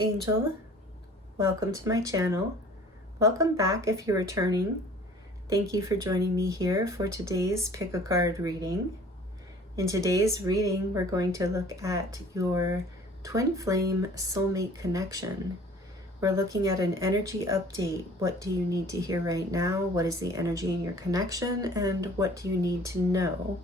Angel. Welcome to my channel. Welcome back if you're returning. Thank you for joining me here for today's pick a card reading. In today's reading, we're going to look at your twin flame soulmate connection. We're looking at an energy update. What do you need to hear right now? What is the energy in your connection? And what do you need to know?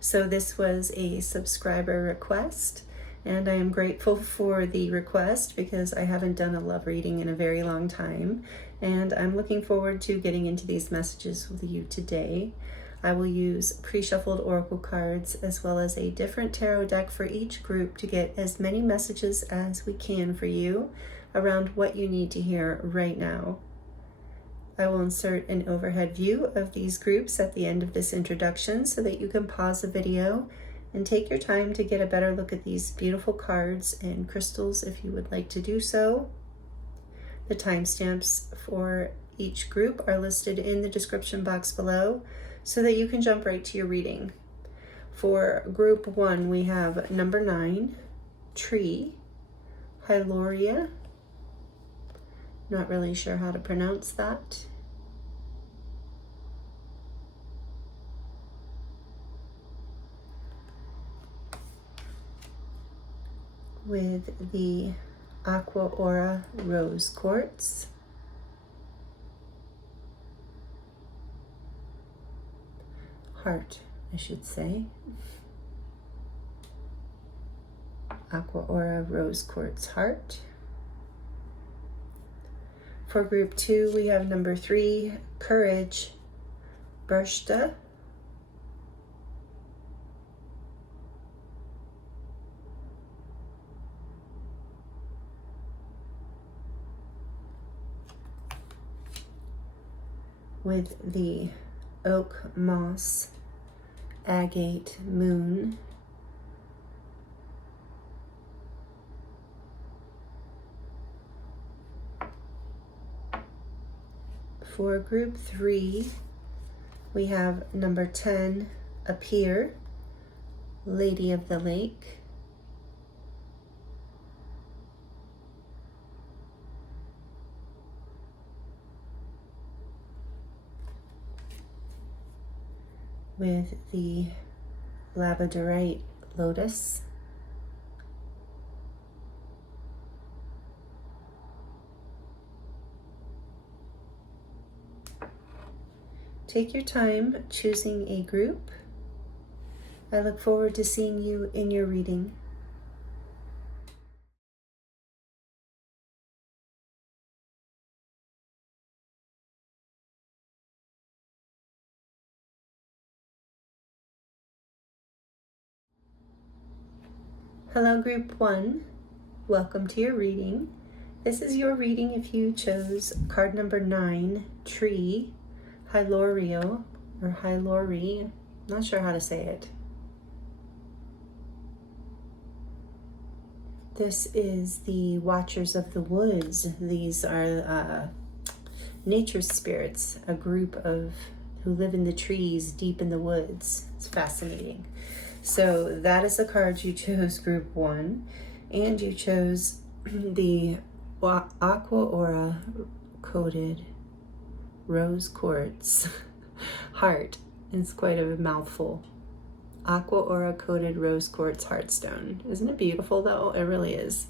So this was a subscriber request, and I am grateful for the request because I haven't done a love reading in a very long time, and I'm looking forward to getting into these messages with you today. I will use pre-shuffled oracle cards as well as a different tarot deck for each group to get as many messages as we can for you around what you need to hear right now. I will insert an overhead view of these groups at the end of this introduction so that you can pause the video and take your time to get a better look at these beautiful cards and crystals if you would like to do so. The timestamps for each group are listed in the description box below so that you can jump right to your reading. For group 1, we have number 9, Tree, Hyloria. Not really sure how to pronounce that. With the Aqua Aura Rose Quartz. Heart, I should say. Aqua Aura Rose Quartz Heart. For group 2, we have number 3, Courage, Bershta. With the Oak Moss, Agate Moon. For group 3, we have number 10, Appear, Lady of the Lake. With the Labradorite Lotus. Take your time choosing a group. I look forward to seeing you in your reading. Hello, group 1. Welcome to your reading. This is your reading if you chose card number 9, Tree, Hylorio, or Hylori, not sure how to say it. This is the Watchers of the Woods. These are nature spirits, a group of who live in the trees deep in the woods. It's fascinating. So that is the card you chose, group 1, and you chose the Aqua Aura coated Rose Quartz Heart. It's quite a mouthful. Aqua Aura coated Rose Quartz Heartstone. Isn't it beautiful though? It really is.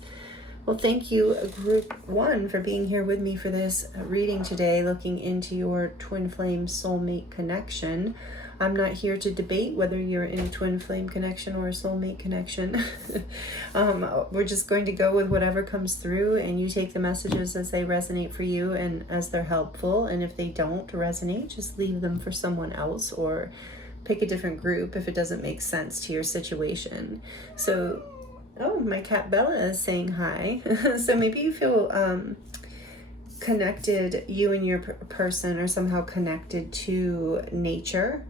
Well, thank you, group 1, for being here with me for this reading today, looking into your twin flame soulmate connection. I'm not here to debate whether you're in a twin flame connection or a soulmate connection. We're just going to go with whatever comes through, and you take the messages as they resonate for you and as they're helpful. And if they don't resonate, just leave them for someone else or pick a different group if it doesn't make sense to your situation. So, oh, my cat Bella is saying hi. So maybe you feel connected, you and your person are somehow connected to nature.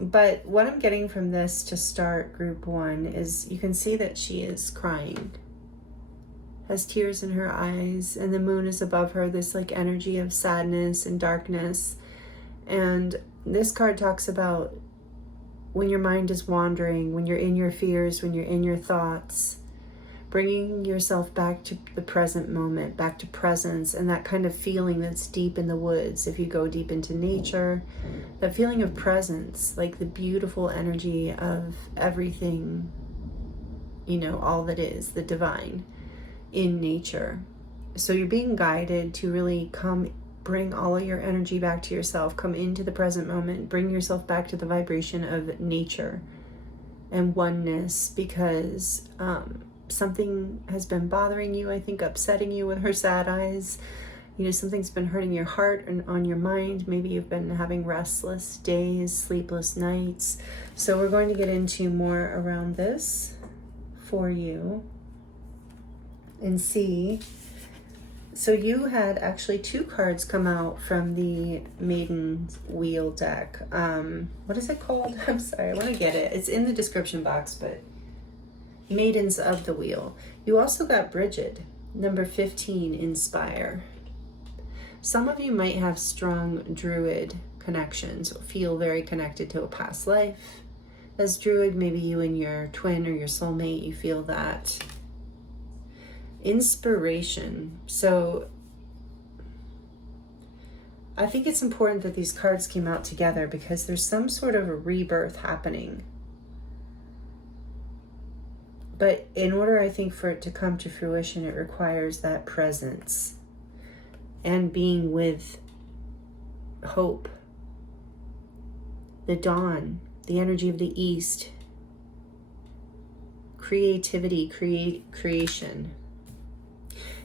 But what I'm getting from this to start group 1 is you can see that she is crying, has tears in her eyes, and the moon is above her, this like energy of sadness and darkness. And this card talks about when your mind is wandering, when you're in your fears, when you're in your thoughts, bringing yourself back to the present moment, back to presence, and that kind of feeling that's deep in the woods. If you go deep into nature, that feeling of presence, like the beautiful energy of everything, you know, all that is, the divine in nature. So you're being guided to really bring all of your energy back to yourself, come into the present moment, bring yourself back to the vibration of nature and oneness, because something has been bothering you, I think upsetting you with her sad eyes. You know, something's been hurting your heart and on your mind. Maybe you've been having restless days, sleepless nights. So we're going to get into more around this for you and see. So you had actually 2 cards come out from the Maiden's Wheel deck. What is it called? I'm sorry, I want to get it. It's in the description box, but Maidens of the Wheel. You also got Bridget, number 15, Inspire. Some of you might have strong druid connections, feel very connected to a past life. As druid, maybe you and your twin or your soulmate, you feel that. Inspiration. So I think it's important that these cards came out together because there's some sort of a rebirth happening. But in order, I think, for it to come to fruition, it requires that presence and being with hope, the dawn, the energy of the east, creativity, creation.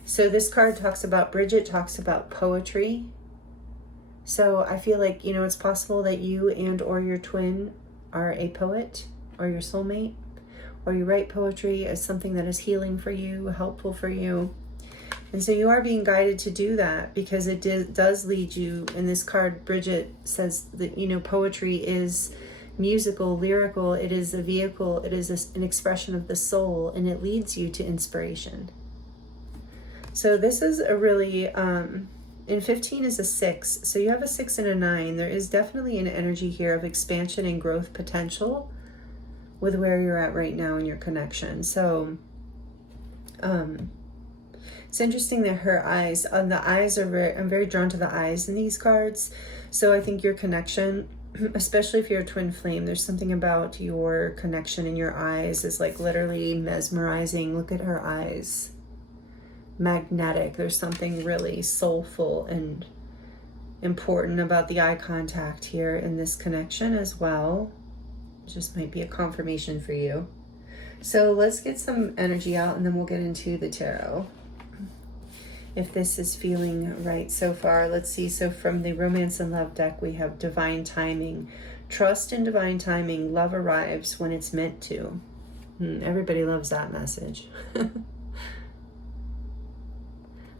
So this card talks about, Bridget talks about poetry. So I feel like, you know, it's possible that you and or your twin are a poet, or your soulmate, or you write poetry as something that is healing for you, helpful for you. And so you are being guided to do that because it does lead you. In this card, Bridget says that, you know, poetry is musical, lyrical. It is a vehicle. It is an expression of the soul, and it leads you to inspiration. So this is a really, and 15 is a 6. So you have a 6 and a 9. There is definitely an energy here of expansion and growth potential with where you're at right now in your connection. So it's interesting that her eyes, the eyes are very, I'm very drawn to the eyes in these cards. So I think your connection, especially if you're a twin flame, there's something about your connection in your eyes is like literally mesmerizing. Look at her eyes. Magnetic. There's something really soulful and important about the eye contact here in this connection as well. Just might be a confirmation for you. So let's get some energy out and then we'll get into the tarot. If this is feeling right so far, let's see. So from the Romance and Love deck, we have divine timing. Trust in divine timing. Love arrives when it's meant to. Everybody loves that message.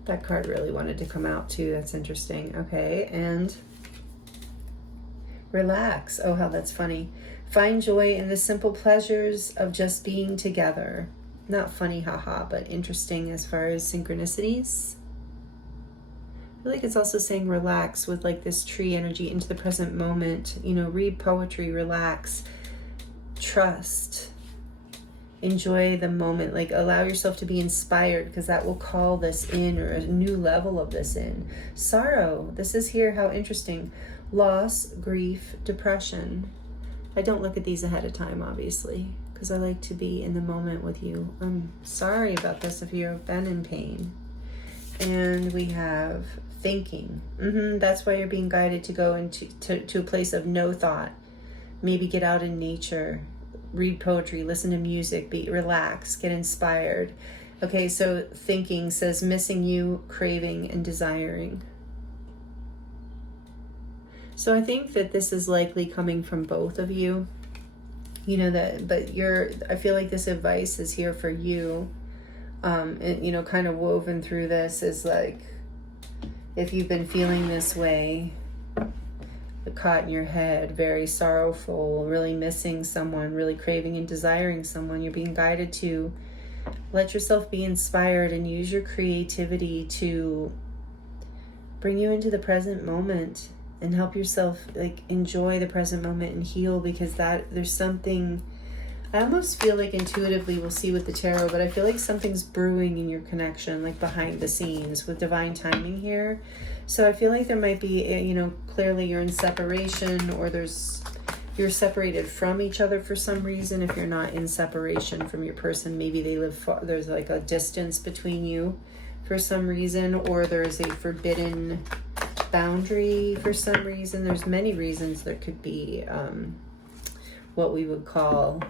That card really wanted to come out too. That's interesting. Okay, and relax. Oh, how that's funny. Find joy in the simple pleasures of just being together. Not funny, haha, but interesting as far as synchronicities. I feel like it's also saying relax with like this tree energy into the present moment. You know, read poetry, relax, trust. Enjoy the moment, like allow yourself to be inspired because that will call this in, or a new level of this in. Sorrow, this is here, how interesting. Loss, grief, depression. I don't look at these ahead of time, obviously, because I like to be in the moment with you. I'm sorry about this if you've been in pain. And we have thinking. That's why you're being guided to go into to a place of no thought. Maybe get out in nature. Read poetry, listen to music, relax, get inspired. Okay, so thinking says missing you, craving, and desiring. So I think that this is likely coming from both of you. You know that, but I feel like this advice is here for you. And, you know, kind of woven through this is like, if you've been feeling this way, caught in your head, very sorrowful, really missing someone, really craving and desiring someone, you're being guided to let yourself be inspired and use your creativity to bring you into the present moment and help yourself like enjoy the present moment and heal, because that there's something I almost feel like intuitively we'll see with the tarot, but I feel like something's brewing in your connection, like behind the scenes with divine timing here. So I feel like there might be, you know, clearly you're in separation, or you're separated from each other for some reason. If you're not in separation from your person, maybe they live far, there's like a distance between you for some reason, or there's a forbidden boundary for some reason. There's many reasons there could be what we would call,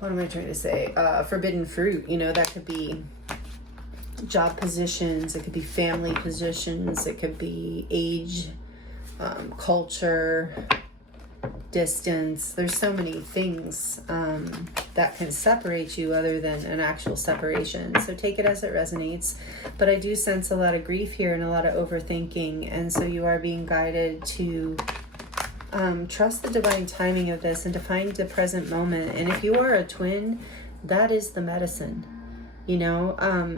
what am I trying to say? Forbidden fruit. You know, that could be job positions, it could be family positions, it could be age, culture, distance. There's so many things that can separate you other than an actual separation. So take it as it resonates. But I do sense a lot of grief here and a lot of overthinking. And so you are being guided to trust the divine timing of this and to find the present moment. And if you are a twin, that is the medicine. You know,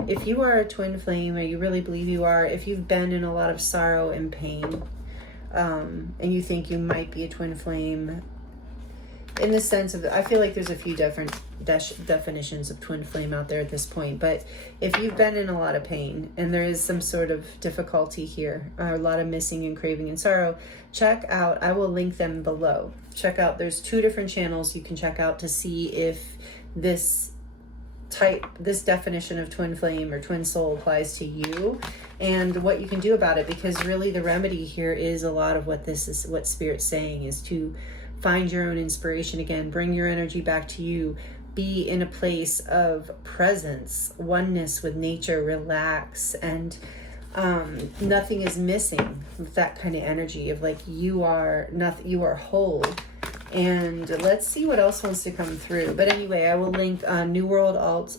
if you are a twin flame, or you really believe you are, if you've been in a lot of sorrow and pain, and you think you might be a twin flame, in the sense of, I feel like there's a few different definitions of twin flame out there at this point, but if you've been in a lot of pain and there is some sort of difficulty here, a lot of missing and craving and sorrow, check out, I will link them below. Check out, there's 2 different channels you can check out to see if this definition of twin flame or twin soul applies to you and what you can do about it, because really the remedy here is a lot of what Spirit's saying is to find your own inspiration again, bring your energy back to you, be in a place of presence, oneness with nature, relax, and nothing is missing with that kind of energy of like you are whole. And let's see what else wants to come through. But anyway, I will link New World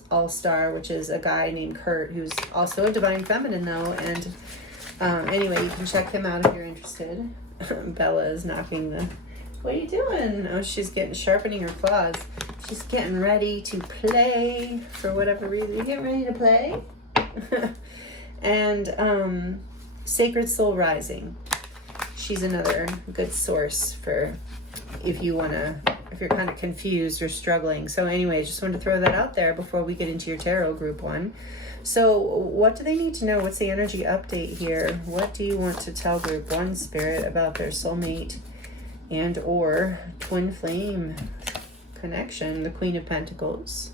All-Star, which is a guy named Kurt, who's also a divine feminine, though. And anyway, you can check him out if you're interested. Bella is knocking the... What are you doing? Oh, she's sharpening her claws. She's getting ready to play for whatever reason. You getting ready to play? And Sacred Soul Rising. She's another good source for... if you're kind of confused or struggling. So anyway, just wanted to throw that out there before we get into your tarot group 1. So what do they need to know? What's the energy update here? What do you want to tell group 1 Spirit about their soulmate and or twin flame connection? The Queen of Pentacles.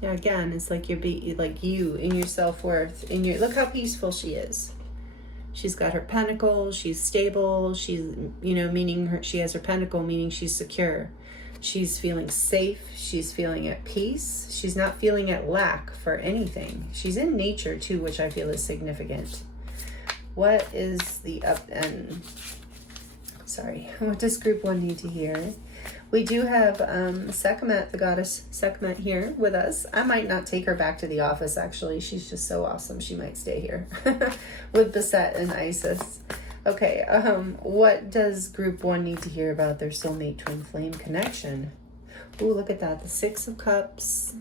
Yeah, again, it's like you in your self-worth, look how peaceful she is. She's got her pentacle, she's stable, she's, meaning she has her pentacle, meaning she's secure. She's feeling safe, she's feeling at peace, she's not feeling at lack for anything. She's in nature too, which I feel is significant. What is the what does group 1 need to hear? We do have Sekhmet, the goddess Sekhmet, here with us. I might not take her back to the office, actually. She's just so awesome. She might stay here with Beset and Isis. Okay, what does group 1 need to hear about their soulmate twin flame connection? Ooh, look at that. The 6 of Cups.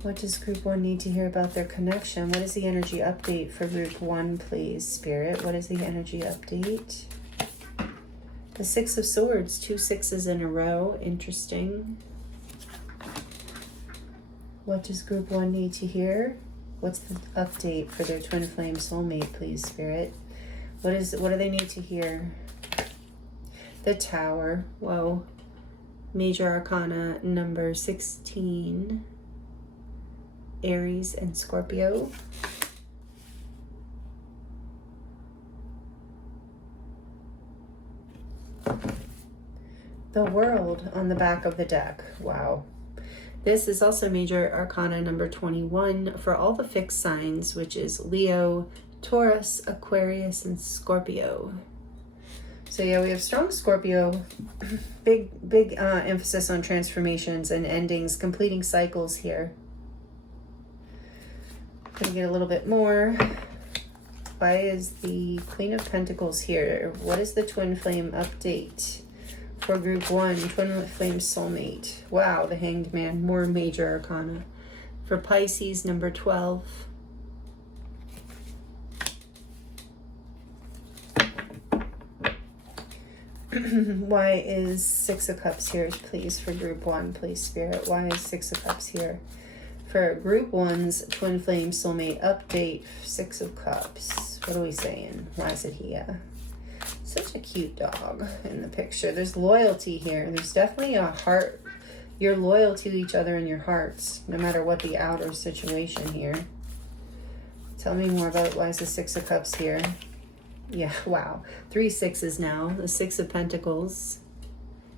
What does group 1 need to hear about their connection? What is the energy update for group 1, please, Spirit? What is the energy update? The 6 of Swords, 2 6s in a row. Interesting. What does group 1 need to hear? What's the update for their twin flame soulmate, please, Spirit? What do they need to hear? The Tower. Whoa. Major Arcana number 16. Aries and Scorpio. The World on the back of the deck. Wow. This is also Major Arcana number 21 for all the fixed signs, which is Leo, Taurus, Aquarius, and Scorpio. So yeah, we have strong Scorpio. Big emphasis on transformations and endings, completing cycles here. Gonna get a little bit more. Why is the Queen of Pentacles here? What is the twin flame update for group 1, twin flame soulmate? Wow, the Hanged Man, more Major Arcana. For Pisces, number 12. Why is Six of Cups here, please, for group 1, please, Spirit? Why is Six of Cups here? For group 1's Twin Flame Soulmate update, Six of Cups. What are we saying? Why is it here? Such a cute dog in the picture. There's loyalty here. There's definitely a heart. You're loyal to each other in your hearts, no matter what the outer situation here. Tell me more about why is the Six of Cups here? Yeah, wow. 3 sixes now. The Six of Pentacles.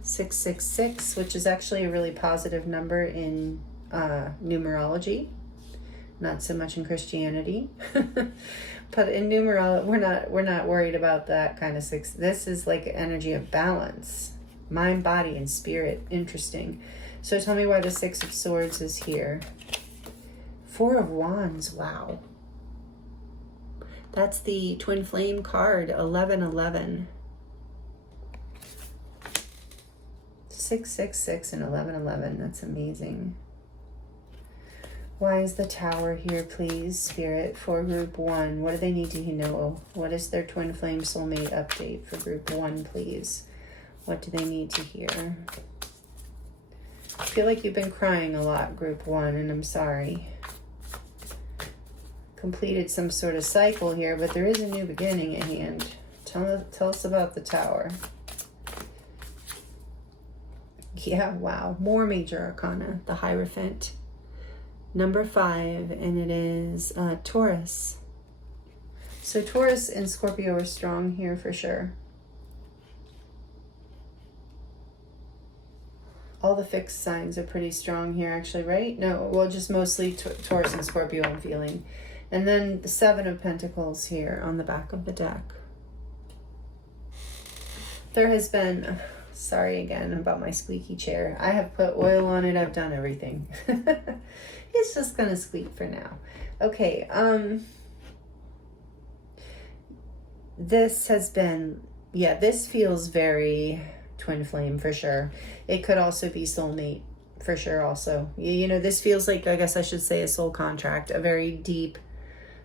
666, which is actually a really positive number in numerology. Not so much in Christianity. But in numerology, we're not worried about that kind of six. This is like energy of balance. Mind, body, and spirit. Interesting. So tell me why the Six of Swords is here. 4 of Wands. Wow. That's the Twin Flame card, 1111. 666 and 1111. That's amazing. Why is the Tower here, please, Spirit, for group 1? What do they need to know? What is their Twin Flame Soulmate update for group 1, please? What do they need to hear? I feel like you've been crying a lot, group 1, and I'm sorry. Completed some sort of cycle here, but there is a new beginning at hand. Tell us about the Tower. Yeah, wow. More major arcana. The Hierophant. Number 5, and it is Taurus. So Taurus and Scorpio are strong here for sure. All the fixed signs are pretty strong here, actually, right? No, well, just mostly Taurus and Scorpio I'm feeling. And then the 7 of Pentacles here on the back of the deck. There has been, sorry again about my squeaky chair. I have put oil on it. I've done everything. It's just going to squeak for now. Okay. This has been, yeah, this feels very Twin Flame for sure. It could also be Soulmate for sure also. You know, this feels like, I guess I should say, a soul contract, a very deep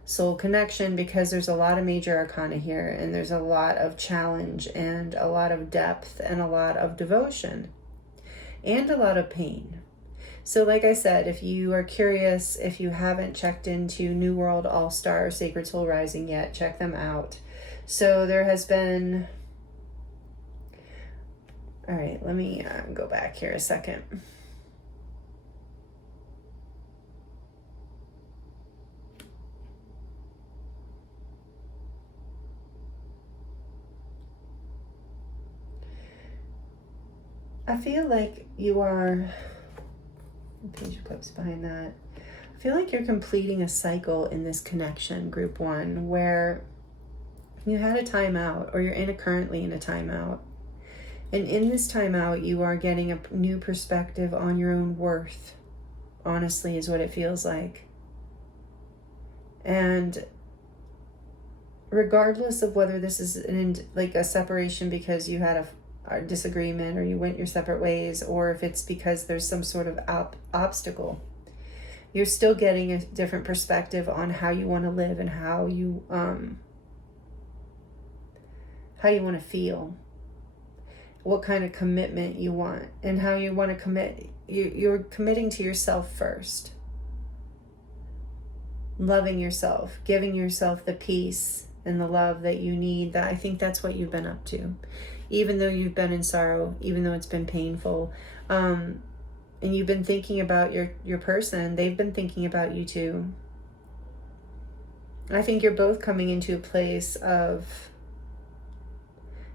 soul connection, because there's a lot of major arcana here, and there's a lot of challenge and a lot of depth and a lot of devotion and a lot of pain. So like I said, if you are curious, if you haven't checked into New World All-Star or Sacred Soul Rising yet, check them out. So there has been, all right, let me go back here a second. I feel like you are, Page of Cups behind that. I feel like you're completing a cycle in this connection, group 1, where you had a timeout, or you're currently in a timeout. And in this timeout, you are getting a new perspective on your own worth, honestly, is what it feels like. And regardless of whether this is like a separation because you had a disagreement or you went your separate ways, or if it's because there's some sort of obstacle, you're still getting a different perspective on how you want to live and how you want to feel, what kind of commitment you want, and how you want to commit. You're committing to yourself first, loving yourself, giving yourself the peace and the love that you need. That I think that's what you've been up to. Even though you've been in sorrow, even though it's been painful, and you've been thinking about your person, they've been thinking about you too. I think you're both coming into a place of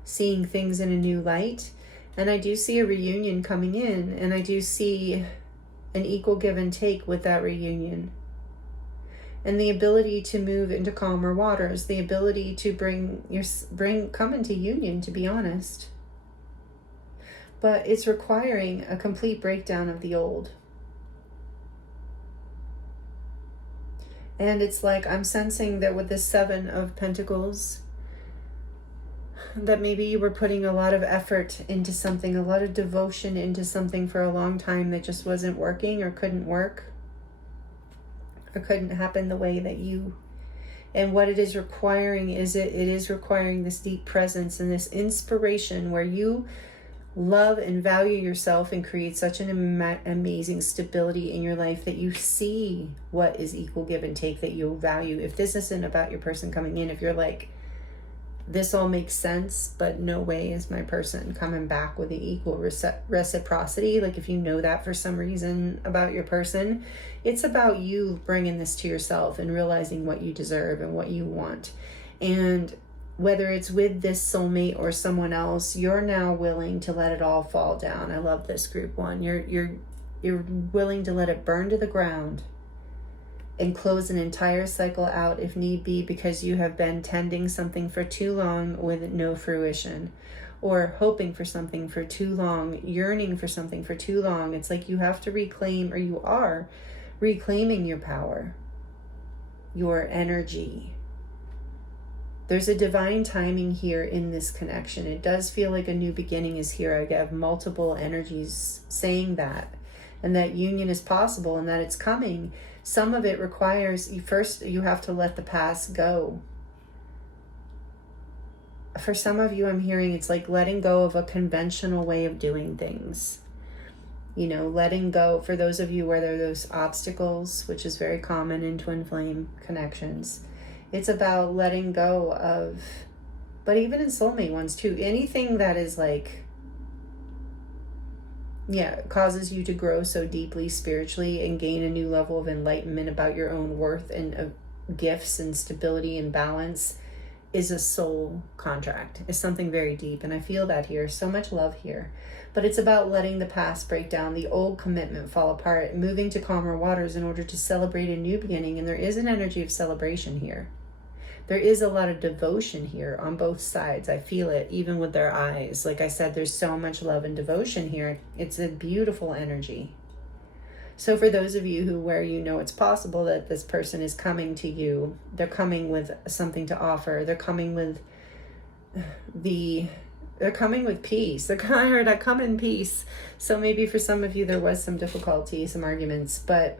seeing things in a new light, and I do see a reunion coming in, and I do see an equal give and take with that reunion. And the ability to move into calmer waters, the ability to come into union, to be honest. But it's requiring a complete breakdown of the old. And it's like, I'm sensing that with this 7 of Pentacles, that maybe you were putting a lot of effort into something, a lot of devotion into something for a long time that just wasn't working, or couldn't work, or couldn't happen the way that you And what it is requiring is it is requiring this deep presence and this inspiration where you love and value yourself and create such an amazing stability in your life that you see what is equal give and take, that you'll value. If this isn't about your person coming in, if you're like, this all makes sense, but no way is my person coming back with the equal reciprocity. Like if you know that for some reason about your person, it's about you bringing this to yourself and realizing what you deserve and what you want. And whether it's with this soulmate or someone else, you're now willing to let it all fall down. I love this group one. You're willing to let it burn to the ground and close an entire cycle out if need be, because you have been tending something for too long with no fruition, or hoping for something for too long, yearning for something for too long. It's like you have to reclaim, or you are reclaiming your power, your energy. There's a divine timing here in this connection. It does feel like a new beginning is here. I have multiple energies saying that, and that union is possible and that it's coming. Some of it requires you have to let the past go. For some of you, I'm hearing it's like letting go of a conventional way of doing things. You know, letting go, for those of you where there are those obstacles, which is very common in twin flame connections. It's about letting go of, but even in soulmate ones too, anything that is like, causes you to grow so deeply spiritually and gain a new level of enlightenment about your own worth and gifts and stability and balance is a soul contract. It's something very deep. And I feel that here, so much love here. But it's about letting the past break down, the old commitment fall apart, moving to calmer waters in order to celebrate a new beginning. And there is an energy of celebration here. There is a lot of devotion here on both sides. I feel it, even with their eyes. Like I said, there's so much love and devotion here. It's a beautiful energy. So for those of you where you know it's possible that this person is coming to you, they're coming with something to offer. They're coming with peace. They're coming in peace. So maybe for some of you there was some difficulty, some arguments, but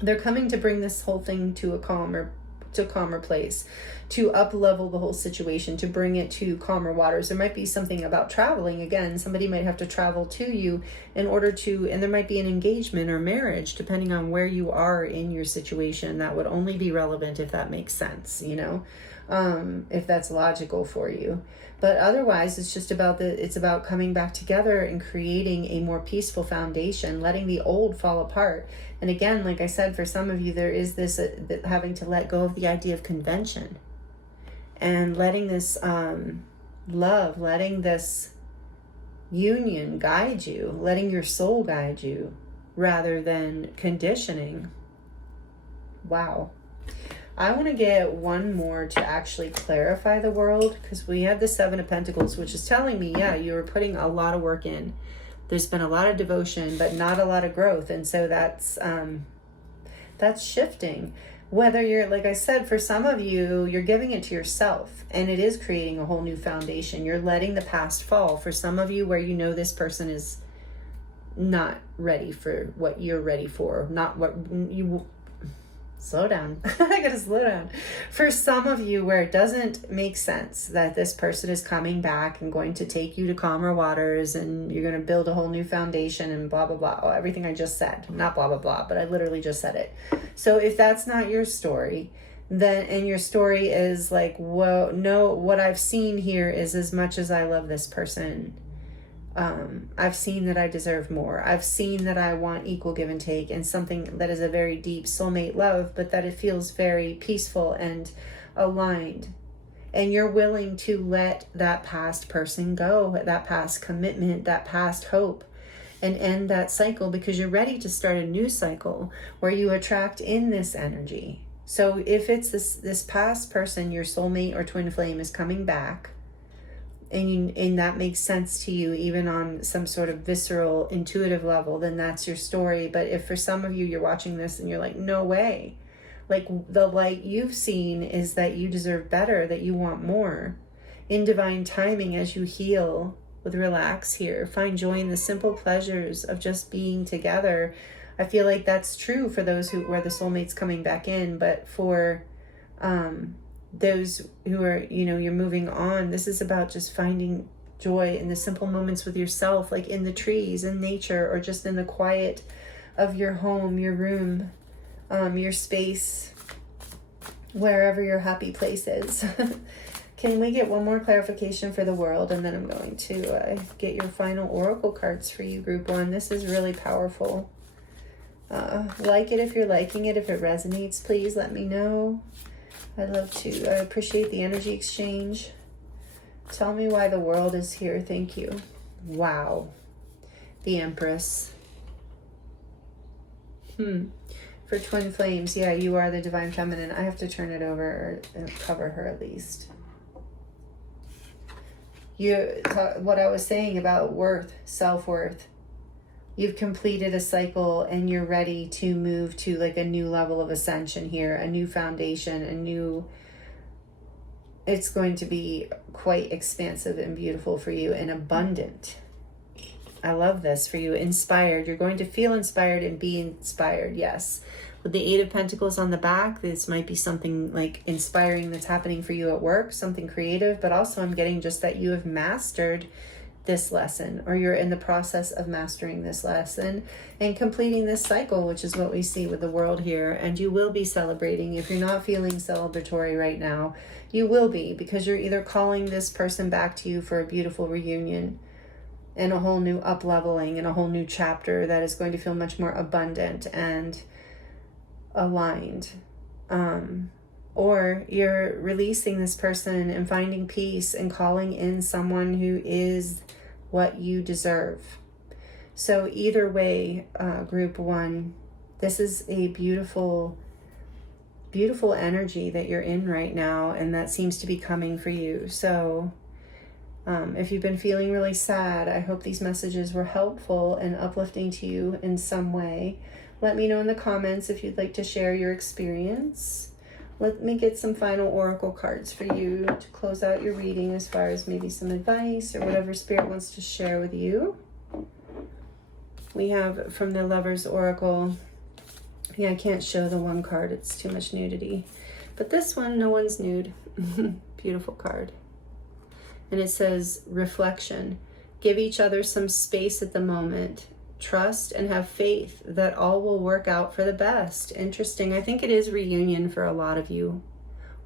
they're coming to bring this whole thing to a calmer place, to up level the whole situation, to bring it to calmer waters. There might be something about traveling. Again, somebody might have to travel to you in order to, and there might be an engagement or marriage, depending on where you are in your situation. That would only be relevant if that makes sense, you know, if that's logical for you. But otherwise, it's just about it's about coming back together and creating a more peaceful foundation, letting the old fall apart. And again, like I said, for some of you, there is this having to let go of the idea of convention and letting this love, letting this union guide you, letting your soul guide you rather than conditioning. Wow. I want to get one more to actually clarify the world, because we have the Seven of Pentacles, which is telling me, you were putting a lot of work in. There's been a lot of devotion, but not a lot of growth. And so that's shifting. Whether you're, like I said, for some of you, you're giving it to yourself, and it is creating a whole new foundation. You're letting the past fall. For some of you where you know this person is not ready for what you're ready for, not what you... Slow down. I gotta slow down. For some of you where it doesn't make sense that this person is coming back and going to take you to calmer waters and you're going to build a whole new foundation and blah, blah, blah. Oh, everything I just said. Not blah, blah, blah, but I literally just said it. So if that's not your story, then, and your story is like, whoa, no, what I've seen here is as much as I love this person, I've seen that I deserve more. I've seen that I want equal give and take, and something that is a very deep soulmate love, but that it feels very peaceful and aligned. And you're willing to let that past person go, that past commitment, that past hope, and end that cycle, because you're ready to start a new cycle where you attract in this energy. So if it's this past person, your soulmate or twin flame is coming back, and that makes sense to you, even on some sort of visceral, intuitive level, then that's your story. But if for some of you, you're watching this and you're like, no way. Like the light you've seen is that you deserve better, that you want more. In divine timing, as you heal with relax here, find joy in the simple pleasures of just being together. I feel like that's true for those where the soulmate's coming back in, but for Those who are, you're moving on. This is about just finding joy in the simple moments with yourself, like in the trees, in nature, or just in the quiet of your home, your room, your space, wherever your happy place is. Can we get one more clarification for the world? And then I'm going to get your final oracle cards for you, group 1. This is really powerful. Like it if you're liking it. If it resonates, please let me know. I appreciate the energy exchange. Tell me why the world is here. Thank you. Wow. The Empress. For twin flames, yeah, you are the divine feminine. I have to turn it over or cover her at least. What I was saying about worth, self-worth. You've completed a cycle and you're ready to move to like a new level of ascension here, a new foundation, it's going to be quite expansive and beautiful for you and abundant. I love this for you. Inspired. You're going to feel inspired and be inspired. Yes. With the 8 of Pentacles on the back, this might be something like inspiring that's happening for you at work, something creative, but also I'm getting just that you have mastered this lesson, or you're in the process of mastering this lesson and completing this cycle, which is what we see with the world here. And you will be celebrating. If you're not feeling celebratory right now, you will be, because you're either calling this person back to you for a beautiful reunion and a whole new up-leveling and a whole new chapter that is going to feel much more abundant and aligned. Or you're releasing this person and finding peace and calling in someone who is what you deserve. So either way, group 1, this is a beautiful, beautiful energy that you're in right now, and that seems to be coming for you. So if you've been feeling really sad, I hope these messages were helpful and uplifting to you in some way. Let me know in the comments if you'd like to share your experience. Let me get some final oracle cards for you to close out your reading, as far as maybe some advice or whatever Spirit wants to share with you. We have from the Lover's Oracle. Yeah, I can't show the one card. It's too much nudity. But this one, no one's nude. Beautiful card. And it says, reflection. Give each other some space at the moment. Trust and have faith that all will work out for the best. Interesting. I think it is reunion for a lot of you,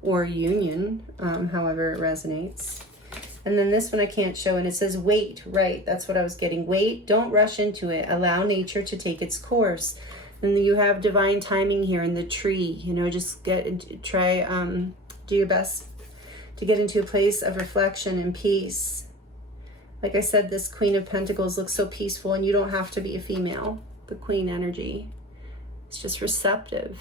or union, however it resonates. And then this one I can't show, and it says wait. Right, that's what I was getting. Wait, don't rush into it. Allow nature to take its course. And you have divine timing here in the tree. Just try do your best to get into a place of reflection and peace. Like I said, this Queen of Pentacles looks so peaceful, and you don't have to be a female. The Queen energy. It's just receptive,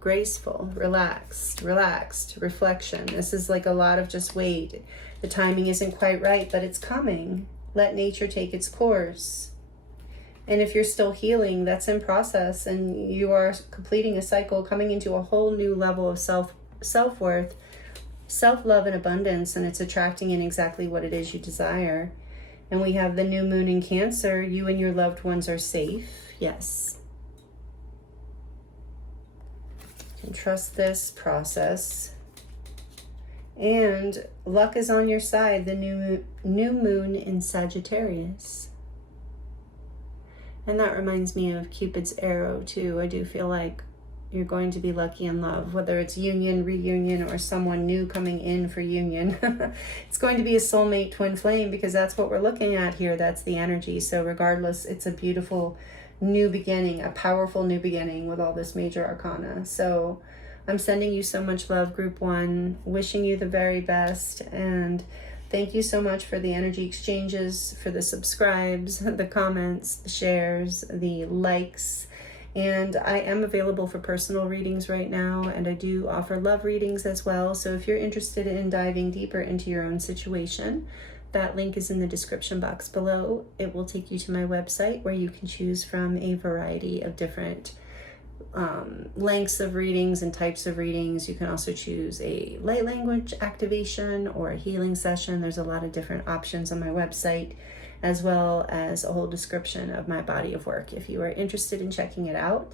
graceful, relaxed, reflection. This is like a lot of just wait. The timing isn't quite right, but it's coming. Let nature take its course. And if you're still healing, that's in process, and you are completing a cycle, coming into a whole new level of self-worth, self-love and abundance, and it's attracting in exactly what it is you desire. And we have the new moon in Cancer. You and your loved ones are safe. Yes. You can trust this process. And luck is on your side. The new moon in Sagittarius. And that reminds me of Cupid's arrow too. I do feel like you're going to be lucky in love, whether it's union, reunion, or someone new coming in for union. It's going to be a soulmate twin flame, because that's what we're looking at here. That's the energy. So regardless, it's a beautiful new beginning, a powerful new beginning with all this major arcana. So I'm sending you so much love, group 1, wishing you the very best. And thank you so much for the energy exchanges, for the subscribes, the comments, the shares, the likes. And I am available for personal readings right now, and I do offer love readings as well. So if you're interested in diving deeper into your own situation, that link is in the description box below. It will take you to my website, where you can choose from a variety of different lengths of readings and types of readings. You can also choose a light language activation or a healing session. There's a lot of different options on my website, as well as a whole description of my body of work if you are interested in checking it out.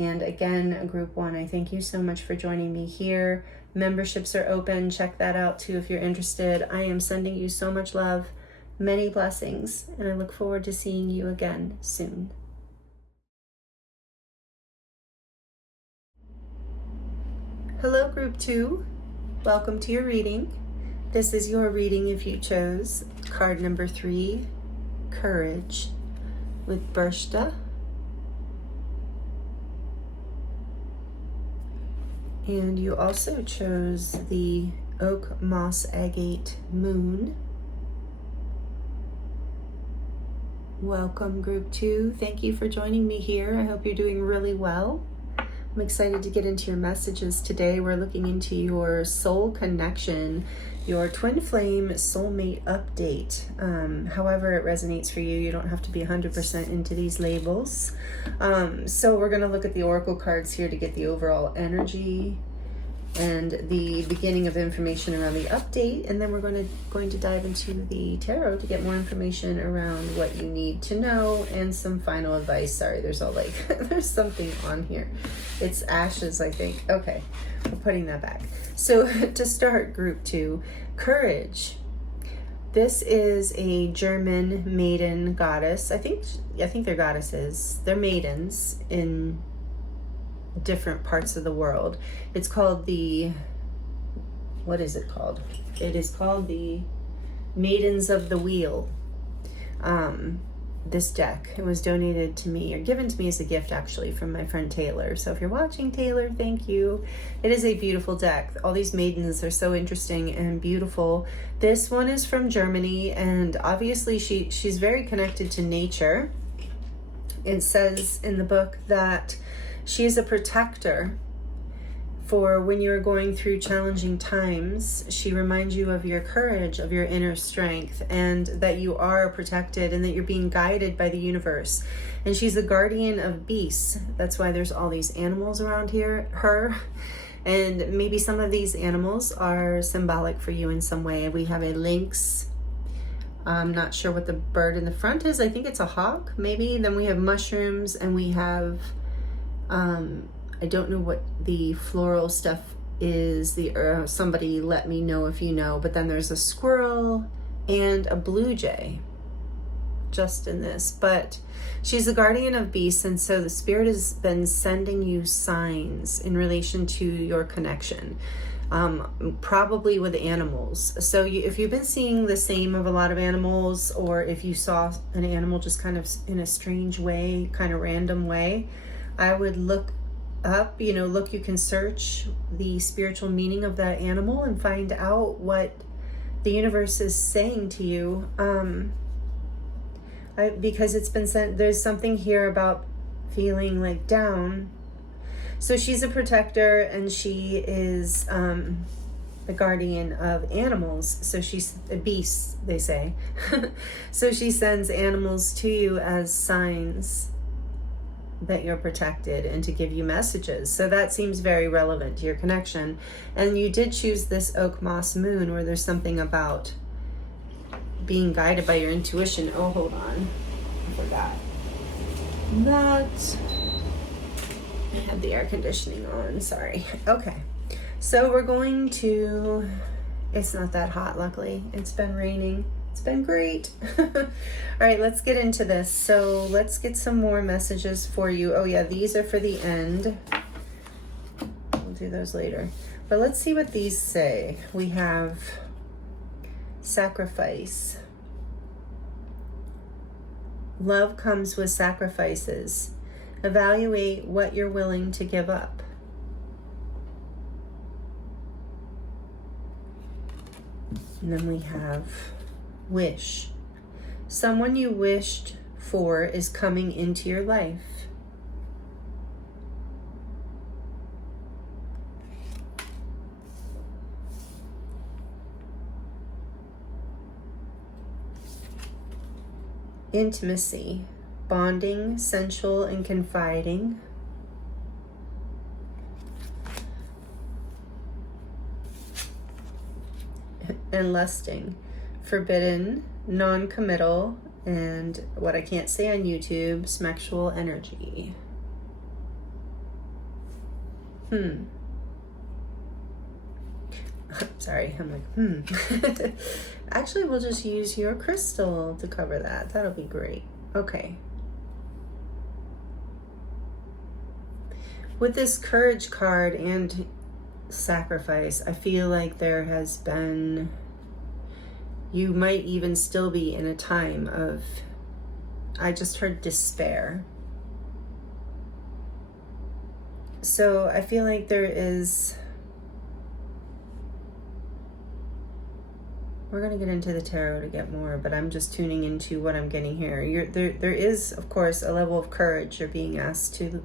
And again, Group 1, I thank you so much for joining me here. Memberships are open. Check that out too if you're interested. I am sending you so much love, many blessings, and I look forward to seeing you again soon. Hello, Group 2. Welcome to your reading. This is your reading if you chose card number 3, Courage, with Bershta. And you also chose the Oak Moss Agate Moon. Welcome, Group 2. Thank you for joining me here. I hope you're doing really well. I'm excited to get into your messages today. We're looking into your soul connection, your twin flame soulmate update. However it resonates for you. You don't have to be 100% into these labels. So we're going to look at the oracle cards here to get the overall energy and the beginning of information around the update, and then we're going to dive into the tarot to get more information around what you need to know and some final advice. Sorry, there's all like there's something on here. It's ashes, I think. Okay, we're putting that back. So to start, Group 2, Courage. This is a German maiden goddess. I think they're goddesses. They're maidens in different parts of the world. It's called what is it called? It is called the Maidens of the Wheel. This deck, it was donated to me, or given to me as a gift actually, from my friend Taylor. So if you're watching, Taylor, thank you. It is a beautiful deck. All these maidens are so interesting and beautiful. This one is from Germany, and obviously she's very connected to nature. It says in the book that she is a protector for when you're going through challenging times. She reminds you of your courage, of your inner strength, and that you are protected and that you're being guided by the universe. And she's a guardian of beasts. That's why there's all these animals around her. And maybe some of these animals are symbolic for you in some way. We have a lynx. I'm not sure what the bird in the front is. I think it's a hawk, maybe. Then we have mushrooms, and we have I don't know what the floral stuff is. Somebody let me know if you know. But then there's a squirrel and a blue jay just in this. But she's a guardian of beasts, and so the spirit has been sending you signs in relation to your connection, probably with animals. So if you've been seeing the same of a lot of animals, or if you saw an animal just kind of in a strange way, kind of random way, I would look up, you can search the spiritual meaning of that animal and find out what the universe is saying to you. Because it's been sent, there's something here about feeling like down. So she's a protector, and she is the guardian of animals. So she's a beast, they say. So she sends animals to you as signs that you're protected and to give you messages. So that seems very relevant to your connection. And you did choose this Oak Moss Moon, where there's something about being guided by your intuition. Oh, hold on. I forgot that I had the air conditioning on. Sorry. Okay. So we're going to, it's not that hot, luckily. It's been raining. It's been great. All right, let's get into this. So let's get some more messages for you. Oh yeah, these are for the end. We'll do those later. But let's see what these say. We have sacrifice. Love comes with sacrifices. Evaluate what you're willing to give up. And then we have wish. Someone you wished for is coming into your life. Intimacy, bonding, sensual and confiding. And lusting, forbidden, non-committal, and what I can't say on YouTube, sexual energy. Sorry, I'm like, Actually, we'll just use your crystal to cover that. That'll be great. Okay. With this courage card and sacrifice, I feel like there has been, you might even still be in a time of, I just heard despair. So I feel like there is, we're going to get into the tarot to get more, but I'm just tuning into what I'm getting here. There is, of course, a level of courage you're being asked to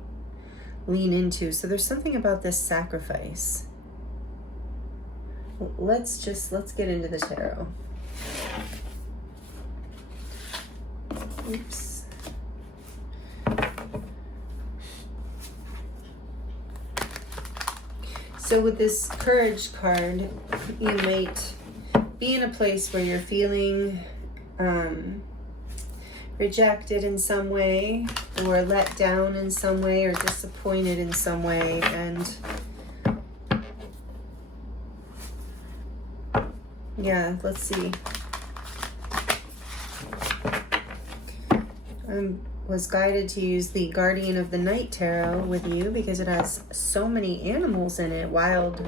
lean into. So there's something about this sacrifice. Let's get into the tarot. Oops. So with this courage card, you might be in a place where you're feeling rejected in some way, or let down in some way, or disappointed in some way, and yeah, let's see. I was guided to use the Guardian of the Night tarot with you because it has so many animals in it, wild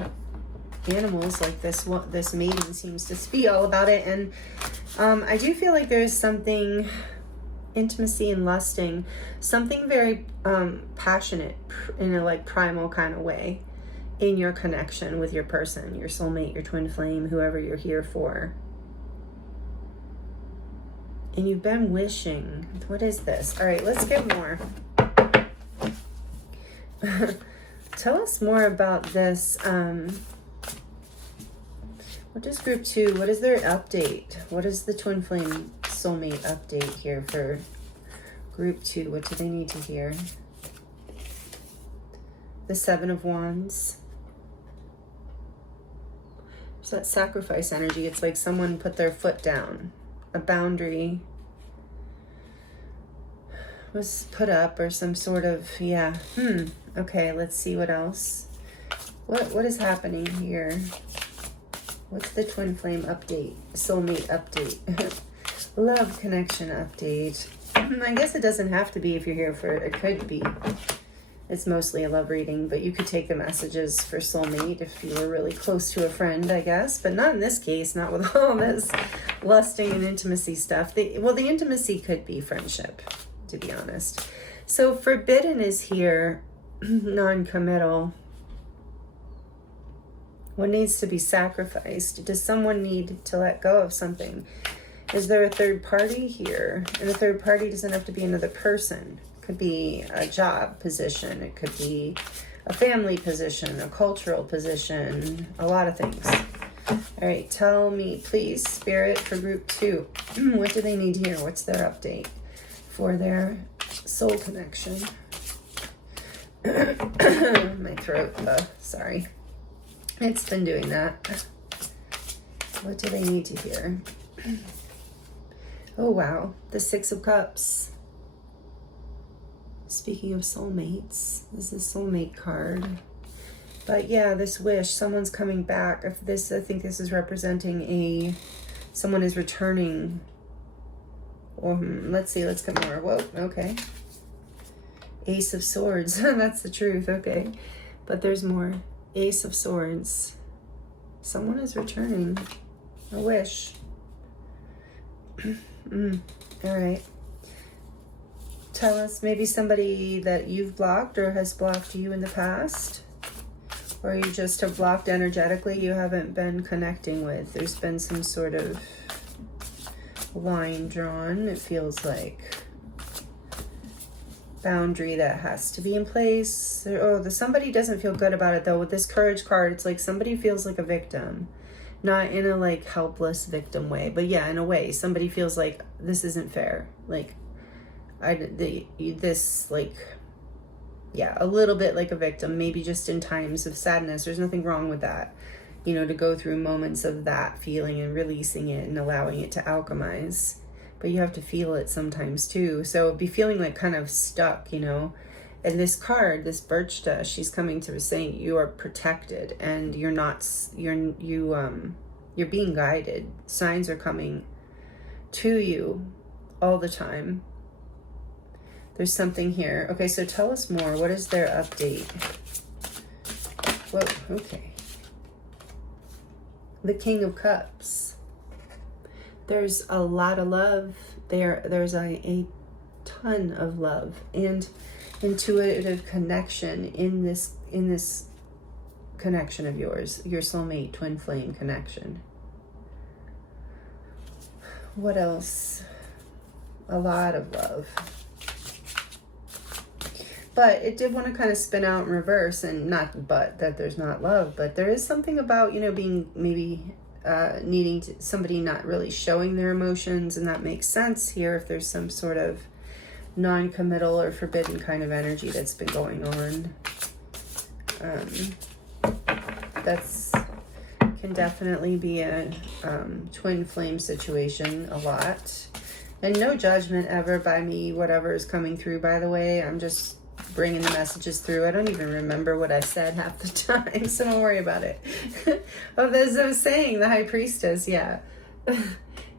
animals like this one. This maiden seems to be all about it, and I do feel like there's something, intimacy and lusting, something very passionate in a like primal kind of way in your connection with your person, your soulmate, your twin flame, whoever you're here for. And you've been wishing. What is this? All right, let's get more. Tell us more about this. What is group 2? What is their update? What is the twin flame soulmate update here for group 2? What do they need to hear? The 7 of Wands. There's that sacrifice energy. It's like someone put their foot down. A boundary was put up, or some sort of, yeah. Okay, let's see what else. What is happening here? What's the twin flame update? Soulmate update. Love connection update. I guess it doesn't have to be if you're here for, it could be. It's mostly a love reading, but you could take the messages for soulmate if you were really close to a friend, I guess. But not in this case, not with all this lusting and intimacy stuff. The intimacy could be friendship, to be honest. So forbidden is here, non-committal. What needs to be sacrificed? Does someone need to let go of something? Is there a third party here? And a third party doesn't have to be another person. It could be a job position. It could be a family position, a cultural position, a lot of things. All right, tell me, please, Spirit, for group 2. What do they need here? What's their update for their soul connection? My throat, sorry. It's been doing that. What do they need to hear? Oh, wow. The 6 of Cups. Speaking of soulmates, this is a soulmate card. But yeah, this wish, someone's coming back. If this, I think this is representing someone is returning. Or let's see, let's get more. Whoa, okay. Ace of Swords. That's the truth, okay. But there's more. Ace of Swords. Someone is returning. A wish. All right. Tell us, maybe somebody that you've blocked or has blocked you in the past, or you just have blocked energetically, you haven't been connecting with. There's been some sort of line drawn, it feels like. Boundary that has to be in place. Somebody doesn't feel good about it though. With this courage card, it's like somebody feels like a victim. Not in a like helpless victim way, but yeah, in a way, somebody feels like this isn't fair. Like, a little bit like a victim, maybe just in times of sadness. There's nothing wrong with that, to go through moments of that feeling and releasing it and allowing it to alchemize. But you have to feel it sometimes too. So it'd be feeling like kind of stuck, And this card, this birch dust, she's coming to saying you are protected and you're being guided. Signs are coming to you all the time. There's something here. Okay, so tell us more. What is their update? Whoa, okay. The King of Cups. There's a lot of love. There's a ton of love and intuitive connection in this connection of yours, your soulmate twin flame connection. What else? A lot of love. But it did want to kind of spin out in reverse, and not but that there's not love, but there is something about, you know, being maybe needing to, somebody not really showing their emotions, and that makes sense here if there's some sort of non-committal or forbidden kind of energy that's been going on. That's can definitely be a twin flame situation a lot. And no judgment ever by me, whatever is coming through, by the way. I'm just bringing the messages through. I don't even remember what I said half the time, so don't worry about it. Oh, as I was saying, the High Priestess, yeah.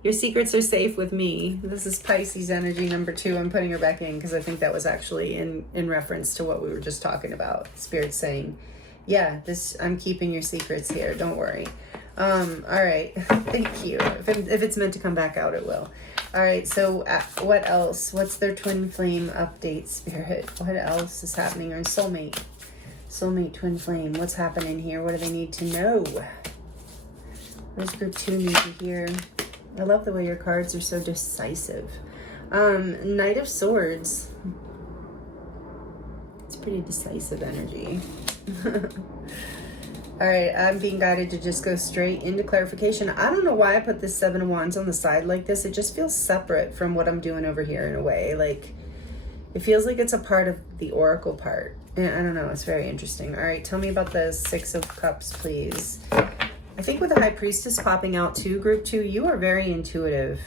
Your secrets are safe with me. This is Pisces energy number 2. I'm putting her back in because I think that was actually in reference to what we were just talking about. Spirit saying, yeah, I'm keeping your secrets here. Don't worry. All right. Thank you. If it's meant to come back out, it will. All right. So what else? What's their twin flame update, Spirit? What else is happening? Or soulmate twin flame. What's happening here? What do they need to know? What does group 2 need to hear? I love the way your cards are so decisive. Knight of Swords. It's pretty decisive energy. All right, I'm being guided to just go straight into clarification. I don't know why I put this 7 of Wands on the side like this. It just feels separate from what I'm doing over here in a way. Like, it feels like it's a part of the Oracle part. And I don't know, it's very interesting. All right, tell me about the 6 of Cups, please. I think with the High Priestess popping out too, group 2, you are very intuitive.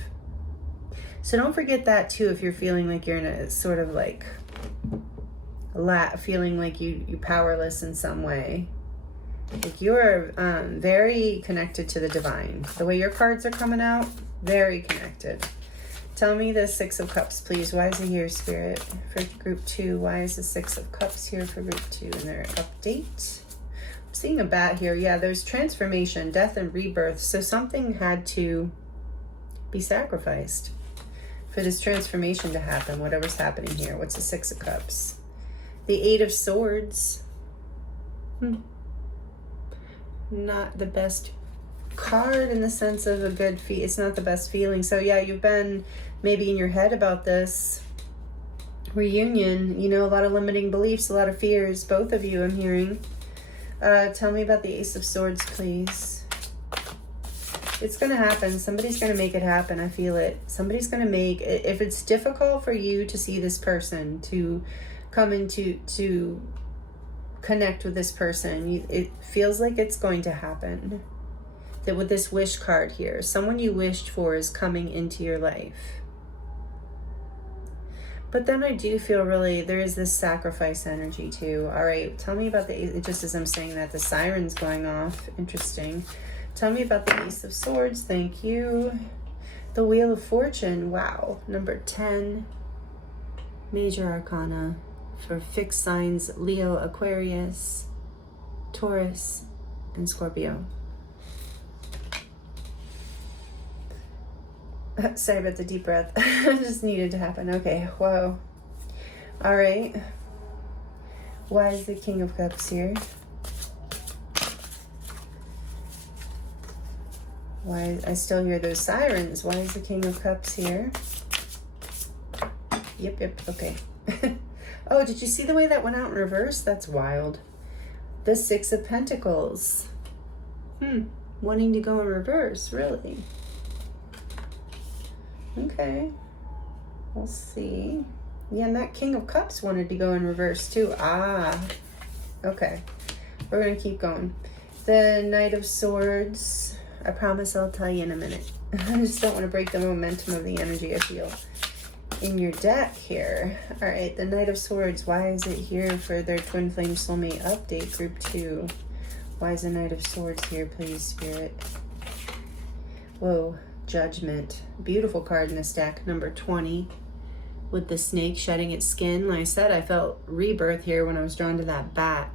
So don't forget that too if you're feeling like you're in a sort of like feeling like you're powerless in some way. Like you're very connected to the divine. The way your cards are coming out, very connected. Tell me the 6 of Cups, please. Why is it here, Spirit, for group 2? Why is the 6 of Cups here for group 2 in their update? I'm seeing a bat here. Yeah, there's transformation, death, and rebirth. So something had to be sacrificed for this transformation to happen, whatever's happening here. What's the 6 of Cups? The 8 of Swords. Not the best card in the sense of a good it's not the best feeling. So yeah, you've been maybe in your head about this reunion, you know, a lot of limiting beliefs, a lot of fears, both of you I'm hearing. Tell me about the Ace of Swords, please. It's going to happen. Somebody's going to make it happen. I feel it. Somebody's going to make it. If it's difficult for you to see this person, to come into, to connect with this person, it feels like it's going to happen. That with this wish card here, someone you wished for is coming into your life. But then I do feel really, there is this sacrifice energy too. All right, tell me about just as I'm saying that, the siren's going off. Interesting. Tell me about the Ace of Swords. Thank you. The Wheel of Fortune. Wow. Number 10. Major Arcana for fixed signs: Leo, Aquarius, Taurus, and Scorpio. Sorry about the deep breath. It just needed to happen. Okay, whoa. All right. Why is the King of Cups here? Why, I still hear those sirens. Why is the King of Cups here? Yep, okay. Oh, did you see the way that went out in reverse? That's wild. The 6 of Pentacles. Wanting to go in reverse, really? Okay. We'll see. Yeah, and that King of Cups wanted to go in reverse too. Ah. Okay. We're going to keep going. The Knight of Swords. I promise I'll tell you in a minute. I just don't want to break the momentum of the energy, I feel. in your deck here. All right, the Knight of Swords. Why is it here for their Twin Flame Soulmate update, Group 2? Why is the Knight of Swords here, please, Spirit? Whoa, Judgment. Beautiful card in this deck, number 20. With the snake shedding its skin. Like I said, I felt rebirth here when I was drawn to that bat.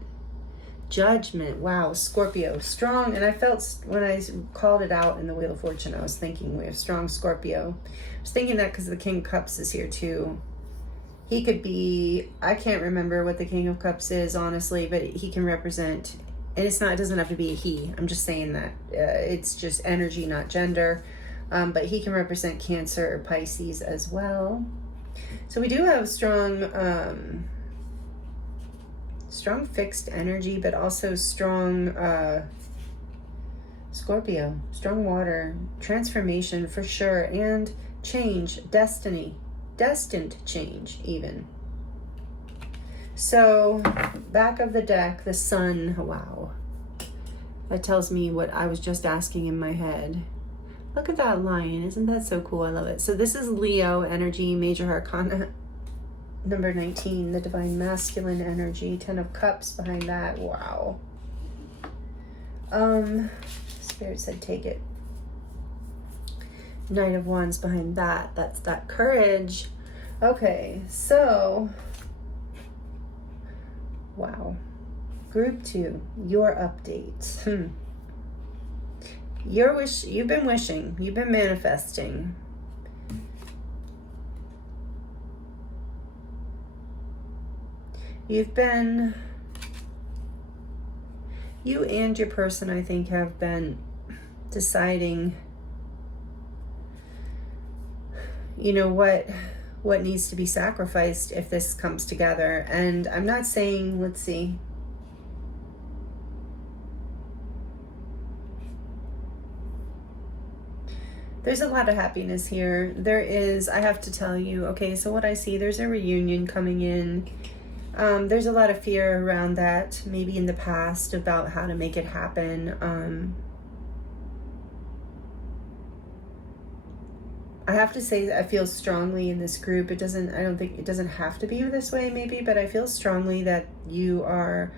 Judgment. Wow, Scorpio. Strong. And I felt when I called it out in the Wheel of Fortune, I was thinking we have strong Scorpio. I was thinking that because the King of Cups is here too. He could be, I can't remember what the King of Cups is, honestly, but he can represent, and it's not, it doesn't have to be a he. I'm just saying that. It's just energy, not gender. But he can represent Cancer or Pisces as well. So we do have strong, strong fixed energy, but also strong Scorpio, strong water, transformation for sure, and change, destiny, destined change even. So back of the deck, the Sun. Wow, that tells me what I was just asking in my head. Look at that lion. Isn't that so cool? I love it. So this is Leo energy, Major Arcana number 19, the Divine Masculine energy. 10 of Cups behind that. Wow. Spirit said take it. Knight of Wands behind that. That's that courage. Okay, so wow. Group 2, your update. You've been wishing, you've been manifesting. You and your person, I think, have been deciding, you know, what needs to be sacrificed if this comes together. And I'm not saying, let's see. There's a lot of happiness here. There is, I have to tell you, okay, so what I see, there's a reunion coming in. There's a lot of fear around that, maybe in the past, about how to make it happen. I have to say that I feel strongly in this group. I don't think it doesn't have to be this way maybe, but I feel strongly that you are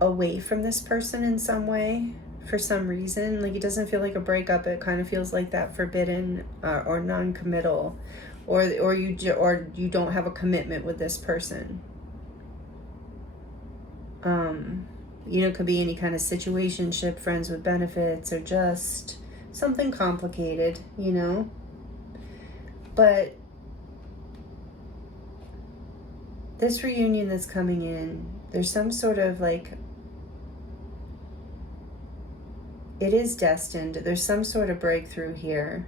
away from this person in some way. For some reason, like, it doesn't feel like a breakup. It kind of feels like that forbidden or non-committal, or you don't have a commitment with this person. You know, it could be any kind of situationship, friends with benefits, or just something complicated, you know. But this reunion that's coming in, there's some sort of like, it is destined. There's some sort of breakthrough here.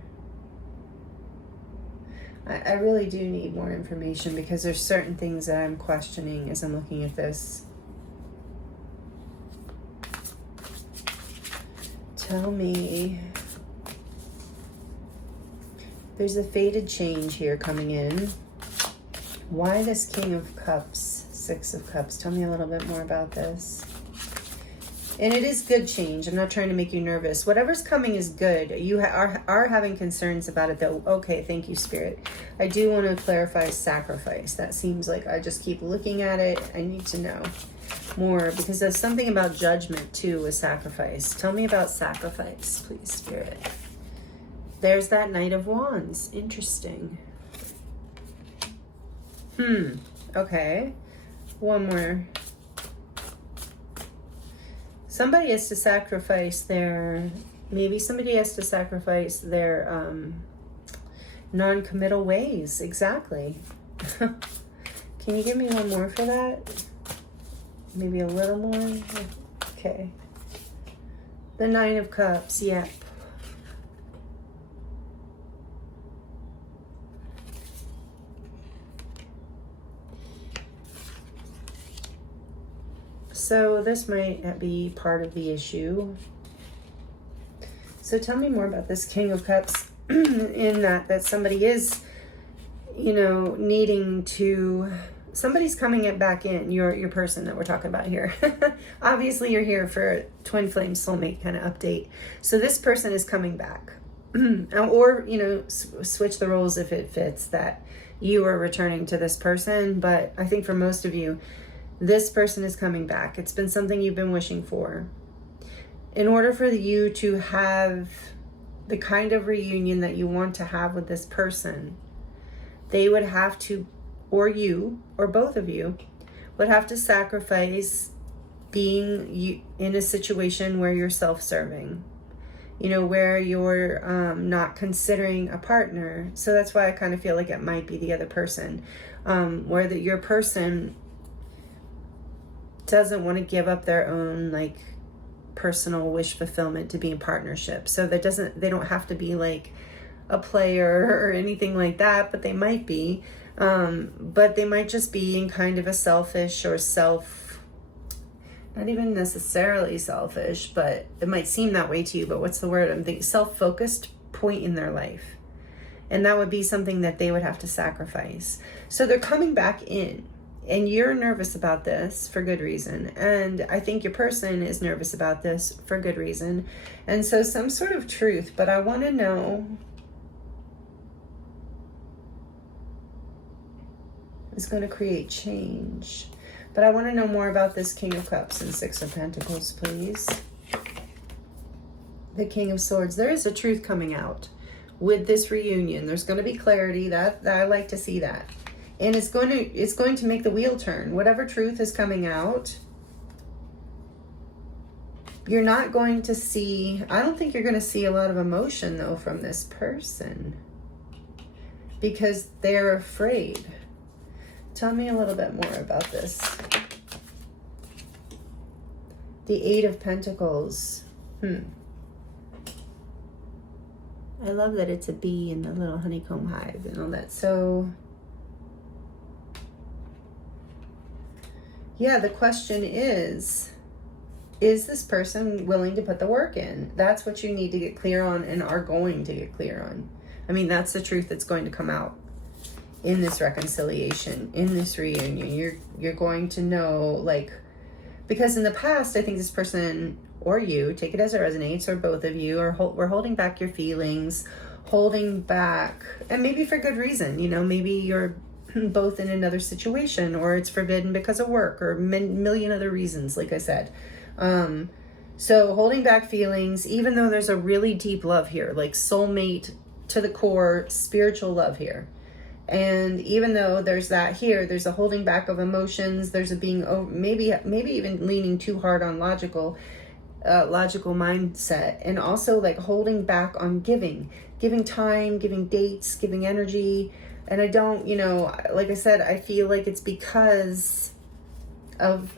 I really do need more information because there's certain things that I'm questioning as I'm looking at this. Tell me. There's a fated change here coming in. Why this King of Cups, Six of Cups? Tell me a little bit more about this. And it is good change. I'm not trying to make you nervous. Whatever's coming is good. You are having concerns about it, though. Okay, thank you, Spirit. I do want to clarify sacrifice. That seems like I just keep looking at it. I need to know more because there's something about judgment, too, with sacrifice. Tell me about sacrifice, please, Spirit. There's that Knight of Wands. Interesting. Okay. One more. Somebody has to sacrifice maybe somebody has to sacrifice their non-committal ways. Exactly. Can you give me one more for that? Maybe a little more? Okay. The Nine of Cups, yep. So this might be part of the issue. So tell me more about this King of Cups in that somebody is, you know, needing to, somebody's coming back in, your person that we're talking about here. Obviously you're here for Twin Flame Soulmate kind of update. So this person is coming back. or, you know, switch the roles if it fits that you are returning to this person. But I think for most of you, this person is coming back. It's been something you've been wishing for. In order for you to have the kind of reunion that you want to have with this person, they would have to, or you, or both of you, would have to sacrifice being in a situation where you're self-serving, you know, where you're not considering a partner. So that's why I kind of feel like it might be the other person, where your person doesn't want to give up their own like personal wish fulfillment to be in partnership. So they don't have to be like a player or anything like that, but they might be. But they might just be in kind of a selfish or not even necessarily selfish, but it might seem that way to you. But what's the word? I'm thinking self-focused point in their life. And that would be something that they would have to sacrifice. So they're coming back in, and you're nervous about this for good reason. And I think your person is nervous about this for good reason. And so some sort of truth, but I want to know, is going to create change. But I want to know more about this King of Cups and Six of Pentacles, please. The King of Swords. There is a truth coming out with this reunion. There's going to be clarity. That I like to see that. And it's going to make the wheel turn. Whatever truth is coming out, you're not going to see, I don't think you're going to see a lot of emotion though from this person, because they're afraid. Tell me a little bit more about this. The Eight of Pentacles. I love that it's a bee in the little honeycomb hive and all that. So, yeah, the question is this person willing to put the work in? That's what you need to get clear on and are going to get clear on. I mean, that's the truth that's going to come out in this reconciliation, in this reunion. You're going to know, like, because in the past, I think this person or you, take it as it resonates, or both of you, we're holding back your feelings, holding back, and maybe for good reason. You know, maybe you're both in another situation, or it's forbidden because of work, or million other reasons, like I said. So holding back feelings, even though there's a really deep love here, like soulmate to the core, spiritual love here. And even though there's that here, there's a holding back of emotions. There's a being, maybe even leaning too hard on logical mindset, and also like holding back on giving time, giving dates, giving energy. And I don't, you know, like I said, I feel like it's because of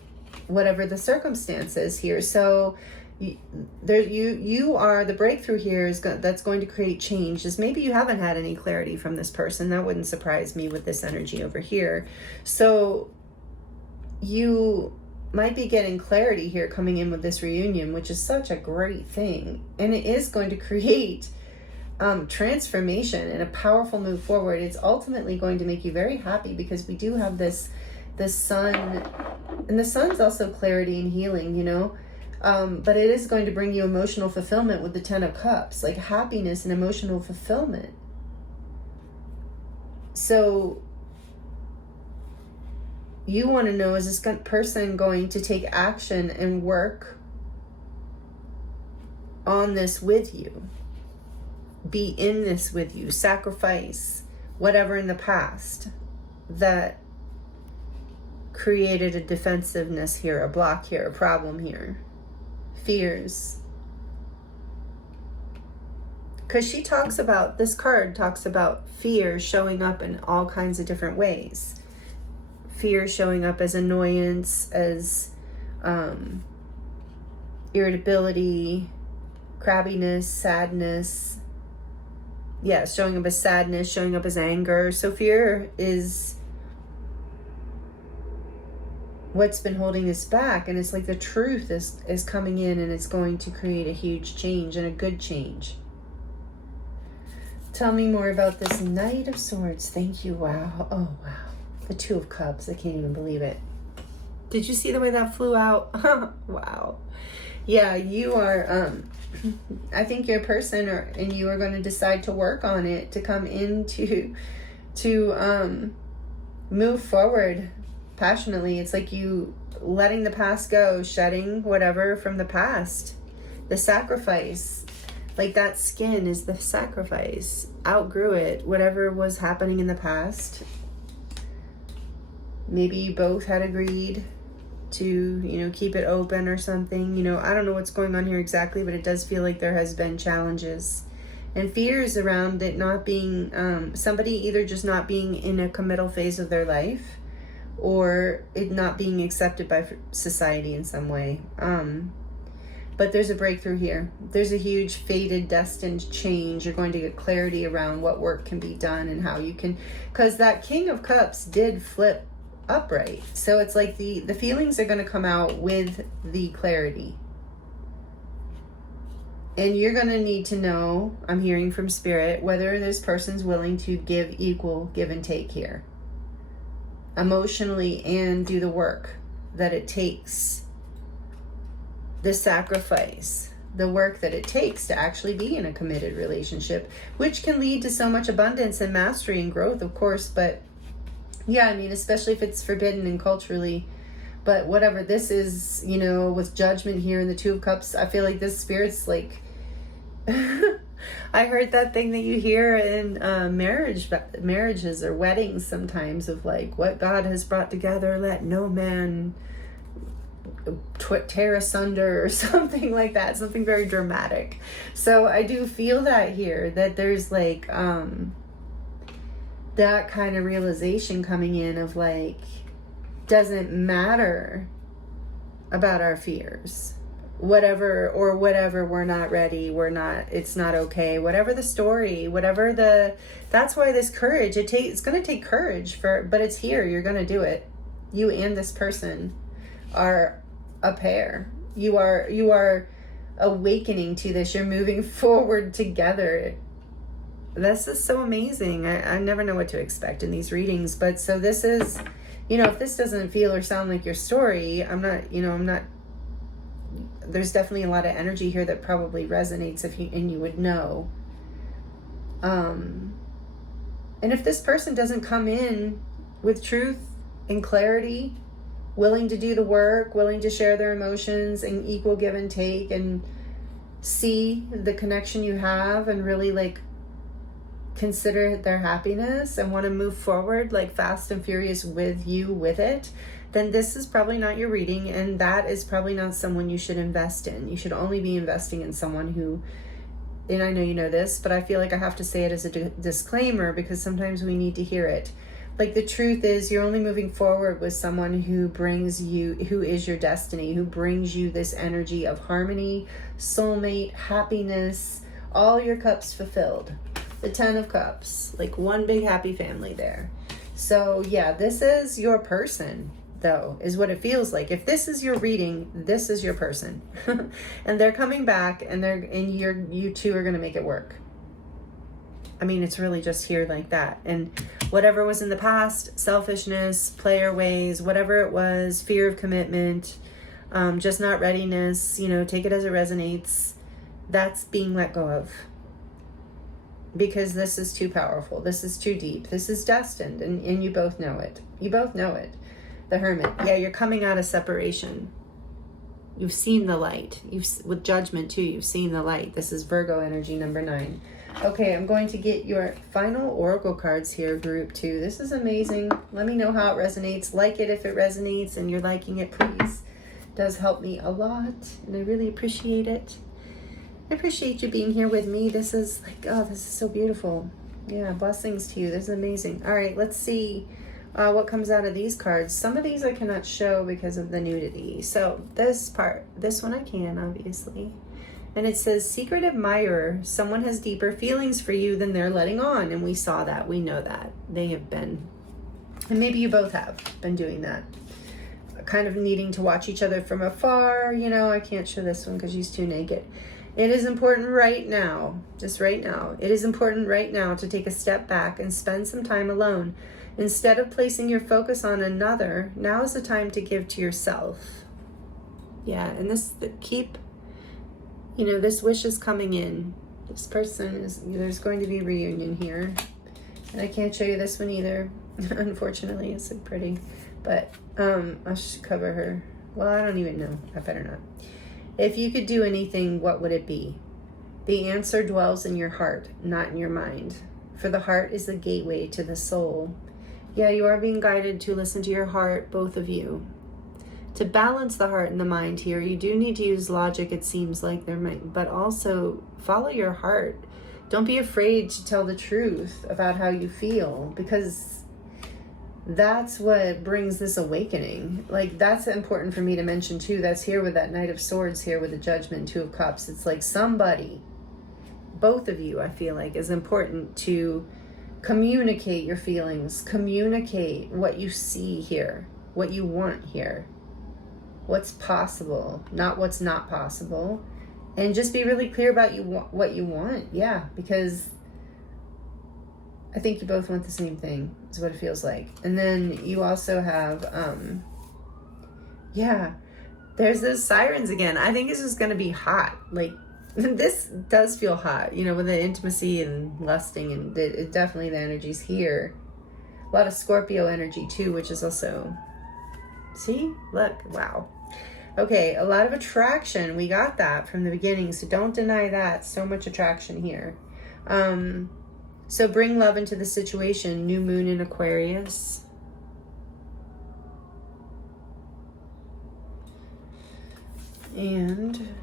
whatever the circumstances here. So you are the breakthrough here that's going to create change. Is maybe you haven't had any clarity from this person. That wouldn't surprise me with this energy over here. So you might be getting clarity here coming in with this reunion, which is such a great thing. And it is going to create transformation and a powerful move forward. It's ultimately going to make you very happy, because we do have this sun, and the sun's also clarity and healing, you know. But it is going to bring you emotional fulfillment with the Ten of Cups, like happiness and emotional fulfillment. So you want to know, is this person going to take action and work on this with you? Be in this with you, sacrifice whatever in the past that created a defensiveness here, a block here, a problem here, fears. Because she talks about, this card talks about fear showing up in all kinds of different ways. Fear showing up as annoyance, as irritability, crabbiness, sadness. Yeah, showing up as sadness, showing up as anger. So fear is what's been holding us back. And it's like the truth is coming in, and it's going to create a huge change, and a good change. Tell me more about this Knight of Swords. Thank you. Wow. Oh, wow. The Two of Cups. I can't even believe it. Did you see the way that flew out? Wow. Yeah, you are I think your person and you are going to decide to work on it, to come into, to move forward passionately. It's like you letting the past go, shedding whatever from the past. The sacrifice, like that skin is the sacrifice. Outgrew it, whatever was happening in the past. Maybe you both had agreed to, you know, keep it open or something. You know, I don't know what's going on here exactly, but it does feel like there has been challenges and fears around it not being, somebody either just not being in a committal phase of their life, or it not being accepted by society in some way. But there's a breakthrough here. There's a huge fated, destined change. You're going to get clarity around what work can be done and how you can, because that King of Cups did flip upright. So it's like the feelings are going to come out with the clarity. And you're going to need to know, I'm hearing from Spirit, whether this person's willing to give equal give and take here. Emotionally, and do the work that it takes. The sacrifice, the work that it takes to actually be in a committed relationship, which can lead to so much abundance and mastery and growth, of course. But yeah, I mean, especially if it's forbidden and culturally. But whatever this is, you know, with judgment here in the Two of Cups, I feel like this Spirit's like, I heard that thing that you hear in marriages or weddings sometimes of like, what God has brought together, let no man tear asunder, or something like that, something very dramatic. So I do feel that here, that there's like that kind of realization coming in of like, doesn't matter about our fears, whatever we're not ready, it's not okay, whatever the story, that's why this courage, it's going to take courage but it's here. You're going to do it. You and this person are a pair. You are awakening to this. You're moving forward together. This is so amazing. I never know what to expect in these readings, but so this is, you know, if this doesn't feel or sound like your story, I'm not, there's definitely a lot of energy here that probably resonates and you would know. And if this person doesn't come in with truth and clarity, willing to do the work, willing to share their emotions and equal give and take, and see the connection you have and really like consider their happiness and want to move forward like fast and furious with you with it, then this is probably not your reading, and that is probably not someone you should invest in. You should only be investing in someone who, and I know you know this, but I feel like I have to say it as a disclaimer because sometimes we need to hear it. Like the truth is, you're only moving forward with someone who is your destiny, who brings you this energy of harmony, soulmate, happiness, all your cups fulfilled. The 10 of Cups, like one big happy family there. So yeah, this is your person though, is what it feels like. If this is your reading, this is your person. And they're coming back, and you two are going to make it work. I mean, it's really just here like that. And whatever was in the past, selfishness, player ways, whatever it was, fear of commitment, just not readiness, you know, take it as it resonates. That's being let go of. Because this is too powerful. This is too deep. This is destined. And you both know it. You both know it. The Hermit. Yeah, you're coming out of separation. You've seen the light. With judgment too, you've seen the light. This is Virgo energy, number 9. Okay, I'm going to get your final oracle cards here, group 2. This is amazing. Let me know how it resonates. Like it if it resonates and you're liking it, please. It does help me a lot, and I really appreciate it. I appreciate you being here with me. This is like, oh, this is so beautiful. Yeah, blessings to you. This is amazing. All right, let's see what comes out of these cards. Some of these I cannot show because of the nudity. So this one I can, obviously. And it says, secret admirer. Someone has deeper feelings for you than they're letting on. And we saw that. We know that. They have been. And maybe you both have been doing that. Kind of needing to watch each other from afar. You know, I can't show this one because she's too naked. It is important right now, just right now. It is important right now to take a step back and spend some time alone. Instead of placing your focus on another, now is the time to give to yourself. Yeah, and You know, this wish is coming in. This person is, there's going to be a reunion here. And I can't show you this one either. Unfortunately, it's so pretty. But I'll just cover her. Well, I don't even know. I better not. If you could do anything, what would it be? The answer dwells in your heart, not in your mind. For the heart is the gateway to the soul. Yeah, you are being guided to listen to your heart, both of you. To balance the heart and the mind here, you do need to use logic, it seems like there might, but also follow your heart. Don't be afraid to tell the truth about how you feel, because that's what brings this awakening. Like, that's important for me to mention too. That's here with that Knight of Swords here with the Judgment, Two of Cups. It's like somebody, both of you, I feel like, is important to communicate your feelings, communicate what you see here, what you want here, what's possible, not what's not possible, and just be really clear about what you want. Yeah, because I think you both want the same thing, is what it feels like. And then you also have, yeah, there's those sirens again. I think this is going to be hot. Like, this does feel hot, you know, with the intimacy and lusting, and it definitely, the energy's here. A lot of Scorpio energy too, which is also, see, look, wow. Okay, a lot of attraction. We got that from the beginning, so don't deny that. So much attraction here. So bring love into the situation. New moon in Aquarius. And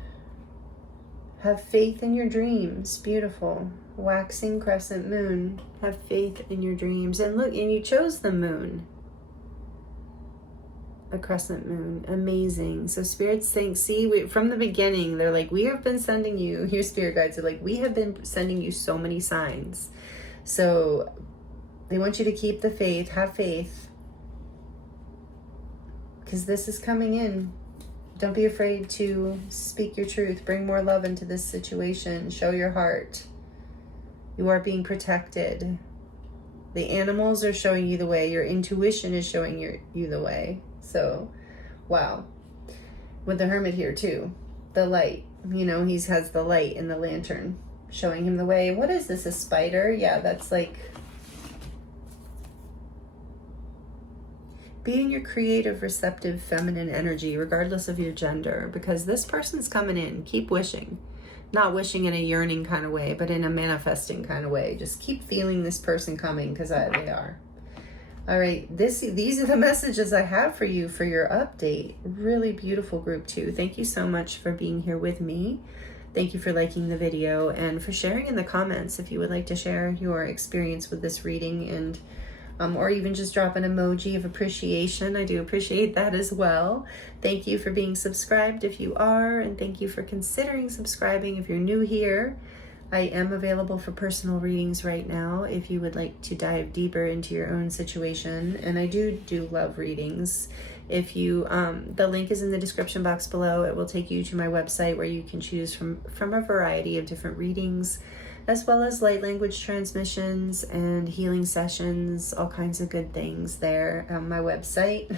have faith in your dreams. Beautiful. Waxing crescent moon. Have faith in your dreams. And look, and you chose the moon. A crescent moon. Amazing. So spirits saying, see, from the beginning, they're like, we have been sending you, your spirit guides are like, we have been sending you so many signs. So they want you to keep the faith, have faith, because this is coming in. Don't be afraid to speak your truth. Bring more love into this situation. Show your heart. You are being protected. The animals are showing you the way. Your intuition is showing you the way. So, wow. With the Hermit here too. The light. You know, he has the light in the lantern showing him the way. What is this, a spider? Yeah, that's like being your creative, receptive, feminine energy, regardless of your gender, because this person's coming in. Keep wishing. Not wishing in a yearning kind of way, but in a manifesting kind of way. Just keep feeling this person coming, because they are. All right, these are the messages I have for you for your update. Really beautiful group too. Thank you so much for being here with me. Thank you for liking the video and for sharing in the comments if you would like to share your experience with this reading, and or even just drop an emoji of appreciation. I do appreciate that as well. Thank you for being subscribed if you are, and thank you for considering subscribing if you're new here. I am available for personal readings right now if you would like to dive deeper into your own situation, and I do love readings. If you, the link is in the description box below. It will take you to my website where you can choose from a variety of different readings, as well as light language transmissions and healing sessions, all kinds of good things there on my website.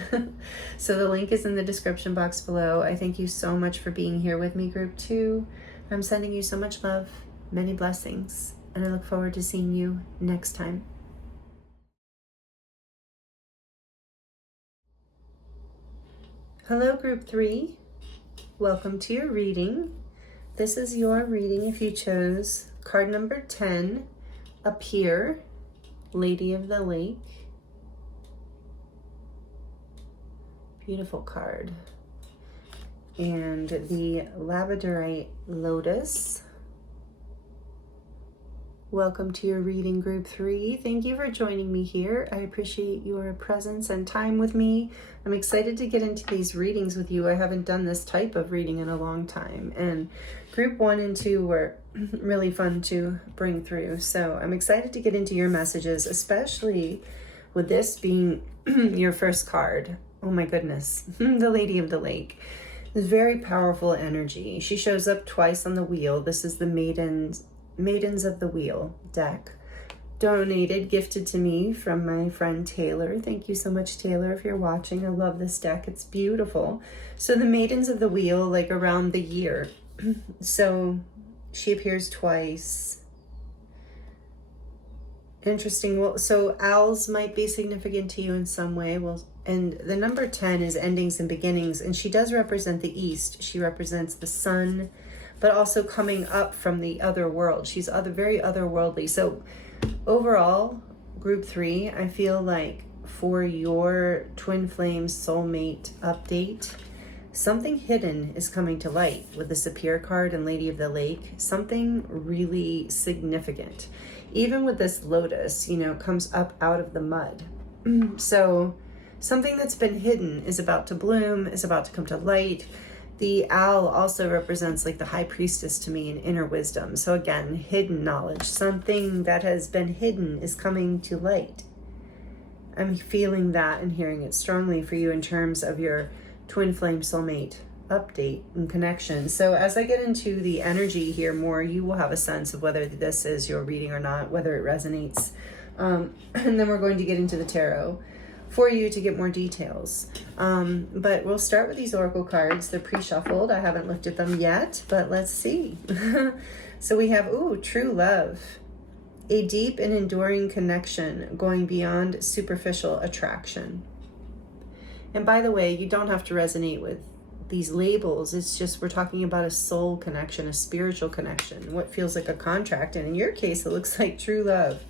So the link is in the description box below. I thank you so much for being here with me, group 2. I'm sending you so much love, many blessings, and I look forward to seeing you next time. Hello, group 3. Welcome to your reading. This is your reading if you chose card number 10, Appear, Lady of the Lake. Beautiful card. And the Labradorite Lotus. Welcome to your reading, group 3. Thank you for joining me here. I appreciate your presence and time with me. I'm excited to get into these readings with you. I haven't done this type of reading in a long time, and group 1 and 2 were really fun to bring through. So I'm excited to get into your messages, especially with this being your first card. Oh my goodness, the Lady of the Lake. It's very powerful energy. She shows up twice on the wheel. This is the Maidens of the Wheel deck, donated, gifted to me from my friend Taylor. Thank you so much, Taylor, if you're watching. I love this deck. It's beautiful. So the Maidens of the Wheel, like around the year, So she appears twice. Interesting. Well, so owls might be significant to you in some way. Well, and the number 10 is endings and beginnings, and she does represent the east. She represents the sun, but also coming up from the other world. She's very otherworldly. So overall, group 3, I feel like for your twin flame soulmate update, something hidden is coming to light with the Sapphire card and Lady of the Lake. Something really significant. Even with this Lotus, you know, comes up out of the mud. So something that's been hidden is about to bloom, is about to come to light. The owl also represents like the high priestess to me in inner wisdom. So again, hidden knowledge. Something that has been hidden is coming to light. I'm feeling that and hearing it strongly for you in terms of your twin flame soulmate update and connection. So as I get into the energy here more, you will have a sense of whether this is your reading or not, whether it resonates. And then we're going to get into the tarot for you to get more details. But we'll start with these oracle cards. They're pre-shuffled. I haven't looked at them yet, but let's see. So we have, true love. A deep and enduring connection going beyond superficial attraction. And by the way, you don't have to resonate with these labels. It's just we're talking about a soul connection, a spiritual connection, what feels like a contract. And in your case, it looks like true love.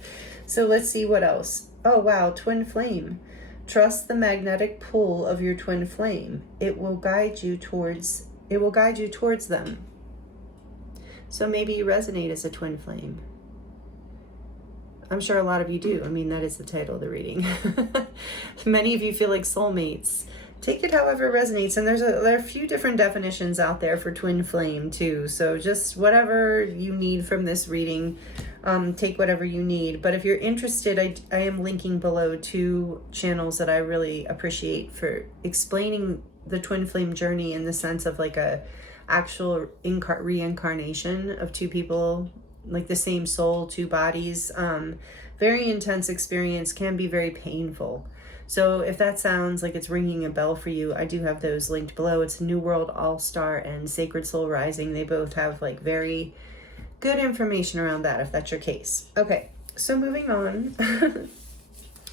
So let's see what else. Oh, wow. Twin flame. Trust the magnetic pull of your twin flame. It will guide you towards them. So maybe you resonate as a twin flame. I'm sure a lot of you do. I mean, that is the title of the reading. Many of you feel like soulmates. Take it however it resonates. And there are a few different definitions out there for twin flame too. So just whatever you need from this reading, take whatever you need. But if you're interested, I am linking below 2 channels that I really appreciate for explaining the twin flame journey in the sense of like a actual reincarnation of 2 people, like the same soul, 2 bodies. Very intense experience, can be very painful. So if that sounds like it's ringing a bell for you, I do have those linked below. It's New World All-Star and Sacred Soul Rising. They both have like very good information around that if that's your case. Okay, so moving on.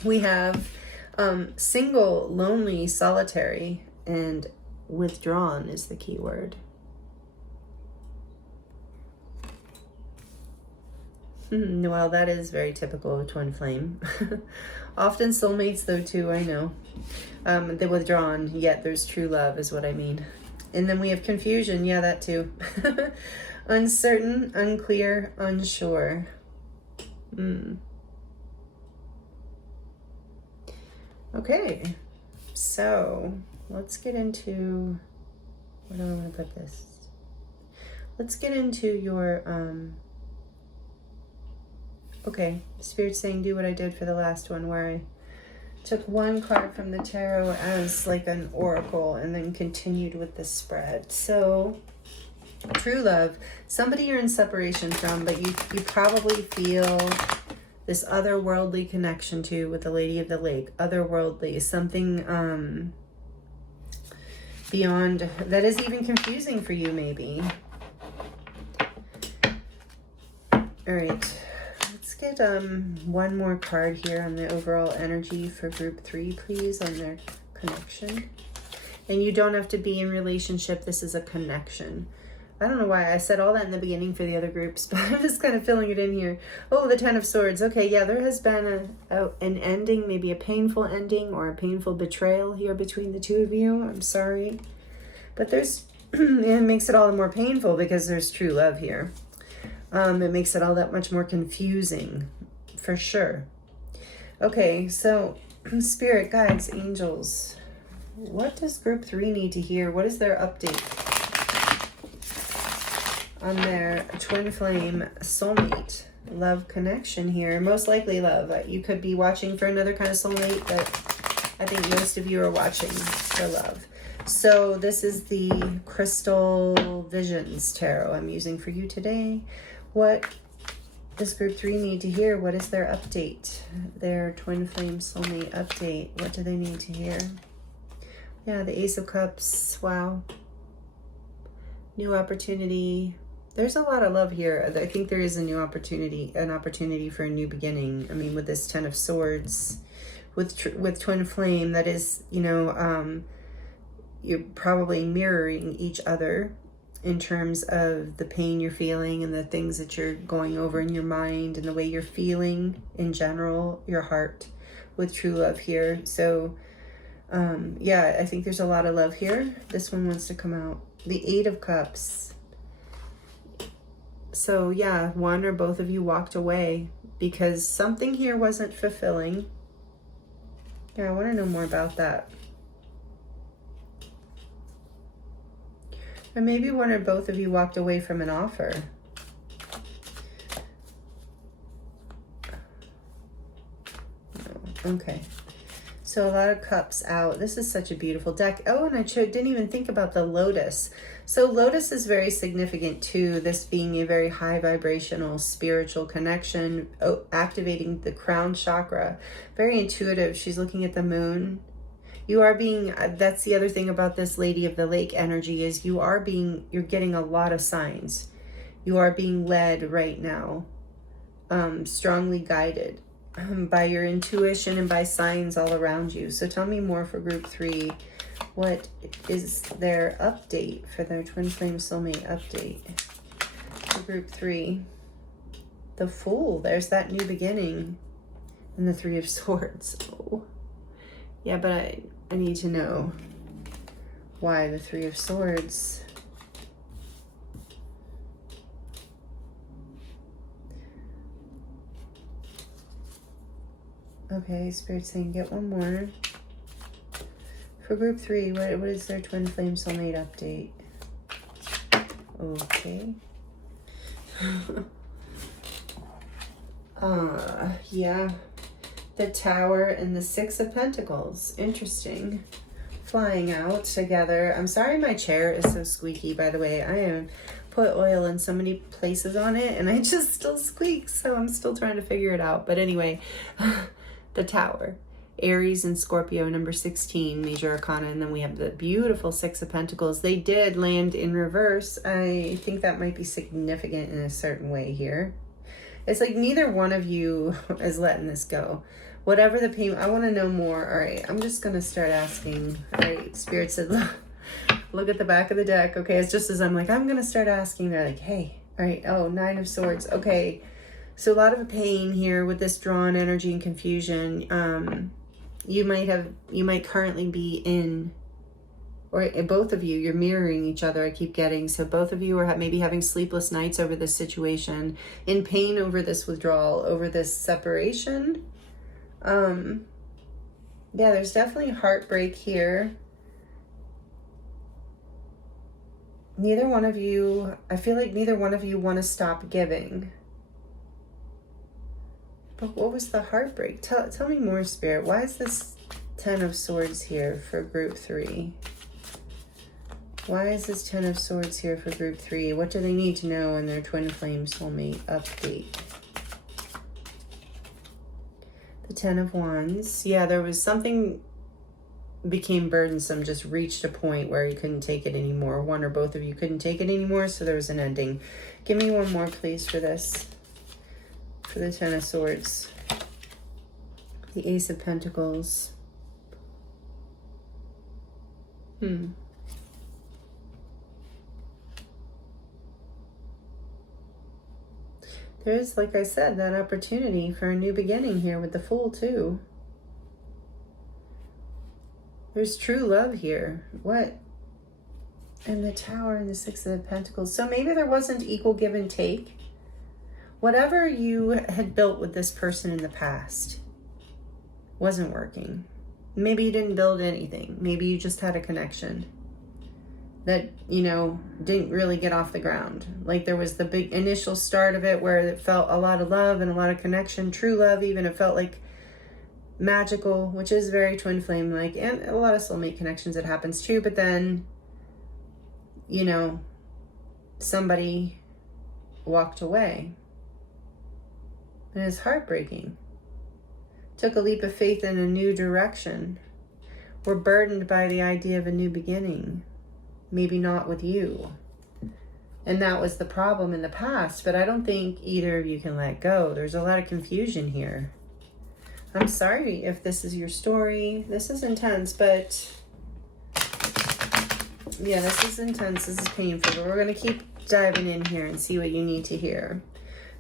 We have single, lonely, solitary, and withdrawn is the key word. Well, that is very typical of twin flame. Often soulmates though too, I know. The withdrawn, yet there's true love is what I mean. And then we have confusion, yeah, that too. Uncertain, unclear, unsure. Okay, so let's get into, where do I want to put this? Let's get into your, okay, Spirit's saying do what I did for the last one where I took one card from the tarot as like an oracle and then continued with the spread. So, true love, somebody you're in separation from, but you probably feel this otherworldly connection to with the Lady of the Lake. Otherworldly, something beyond, that is even confusing for you maybe. All right. Let's get one more card here on the overall energy for group 3, please, on their connection. And you don't have to be in relationship. This is a connection. I don't know why I said all that in the beginning for the other groups, but I'm just kind of filling it in here. Oh, the 10 of Swords. Okay, yeah, there has been an ending, maybe a painful ending or a painful betrayal here between the 2 of you. I'm sorry. But there's, it makes it all the more painful because there's true love here. It makes it all that much more confusing, for sure. Okay, so Spirit, guides, angels, what does group 3 need to hear? What is their update on their twin flame soulmate love connection here? Most likely love. You could be watching for another kind of soulmate, but I think most of you are watching for love. So this is the Crystal Visions Tarot I'm using for you today. What does group 3 need to hear? What is their update? Their twin flame soulmate update. What do they need to hear? Yeah, the Ace of Cups. Wow. New opportunity. There's a lot of love here. I think there is a new opportunity, an opportunity for a new beginning. I mean, with this Ten of Swords, with Twinflame, that is, you know, you're probably mirroring each other in terms of the pain you're feeling and the things that you're going over in your mind and the way you're feeling in general, your heart, with true love here. So, yeah, I think there's a lot of love here. This one wants to come out. The Eight of Cups. So yeah, one or both of you walked away because something here wasn't fulfilling. Yeah, I want to know more about that. Or maybe one or both of you walked away from an offer. No. Okay. So a lot of cups out. This is such a beautiful deck. Oh, and I didn't even think about the Lotus. So Lotus is very significant too, this being a very high vibrational spiritual connection, activating the crown chakra. Very intuitive. She's looking at the moon. You are being, that's the other thing about this Lady of the Lake energy, is you're getting a lot of signs. You are being led right now, strongly guided by your intuition and by signs all around you. So tell me more for group 3. What is their update for their Twinflame Soulmate update for group 3? The Fool. There's that new beginning. And the Three of Swords. Oh. Yeah, but I need to know why the Three of Swords. Okay, Spirit's saying get one more. For group 3, what is their Twinflame Soulmate update? Okay. Yeah. The Tower and the Six of Pentacles. Interesting. Flying out together. I'm sorry my chair is so squeaky, by the way. I have put oil in so many places on it and I just still squeaks, so I'm still trying to figure it out. But anyway, the Tower. Aries and Scorpio, number 16, major arcana, and then we have the beautiful Six of Pentacles. They did land in reverse. I think that might be significant in a certain way here. It's like neither one of you is letting this go. Whatever the pain, I want to know more. All right, I'm just going to start asking. All right, Spirit said, look at the back of the deck. Okay, it's just as I'm like, I'm going to start asking. They're like, hey, all right, oh, Nine of Swords. Okay, so a lot of pain here with this drawn energy and confusion. You might currently be in, or both of you, you're mirroring each other, I keep getting. So both of you are maybe having sleepless nights over this situation, in pain over this withdrawal, over this separation. Yeah, there's definitely heartbreak here. Neither one of you, I feel like neither one of you want to stop giving. But what was the heartbreak? Tell me more, Spirit. Why is this Ten of Swords here for group 3? Why is this Ten of Swords here for group 3? What do they need to know in their Twinflame Soulmate update? The Ten of Wands. Yeah, there was something became burdensome, just reached a point where you couldn't take it anymore. One or both of you couldn't take it anymore, so there was an ending. Give me one more, please, for this. For the Ten of Swords. The Ace of Pentacles. There's, like I said, that opportunity for a new beginning here with the Fool too. There's true love here. What? And the Tower and the Six of Pentacles. So maybe there wasn't equal give and take. Whatever you had built with this person in the past wasn't working. Maybe you didn't build anything. Maybe you just had a connection that, you know, didn't really get off the ground. Like there was the big initial start of it where it felt a lot of love and a lot of connection, true love even. It felt like magical, which is very Twinflame like, and a lot of soulmate connections it happens too. But then, you know, somebody walked away. And it's heartbreaking. Took a leap of faith in a new direction. We're burdened by the idea of a new beginning. Maybe not with you. And that was the problem in the past, but I don't think either of you can let go. There's a lot of confusion here. I'm sorry if this is your story. This is intense, but yeah, this is intense. This is painful, but we're going to keep diving in here and see what you need to hear.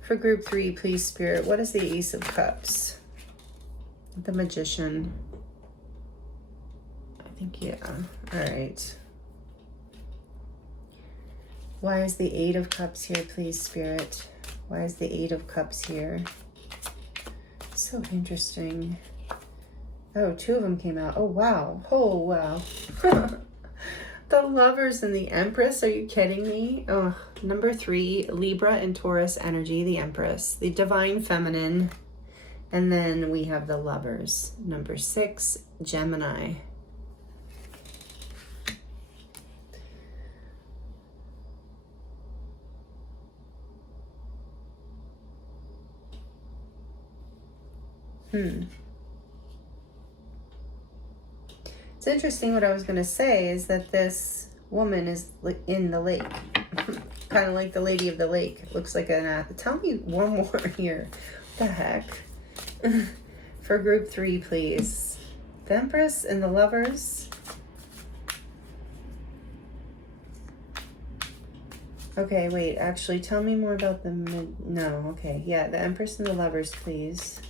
For group 3, please, Spirit, what is the Ace of Cups? The Magician. I think, yeah. All right. Why is the 8 of Cups here, please, Spirit? Why is the 8 of Cups here? So interesting. Oh, 2 of them came out. Oh, wow. Oh, wow. The Lovers and the Empress. Are you kidding me? Oh, number 3, Libra and Taurus energy, the Empress. The Divine Feminine. And then we have the Lovers. Number 6, Gemini. It's interesting. What I was going to say is that this woman is in the lake. Kind of like the Lady of the Lake. Looks like an... tell me one more here. What the heck? For group 3, please. The Empress and the Lovers. Okay, wait. Actually, tell me more about the... No, okay. Yeah, the Empress and the Lovers, please.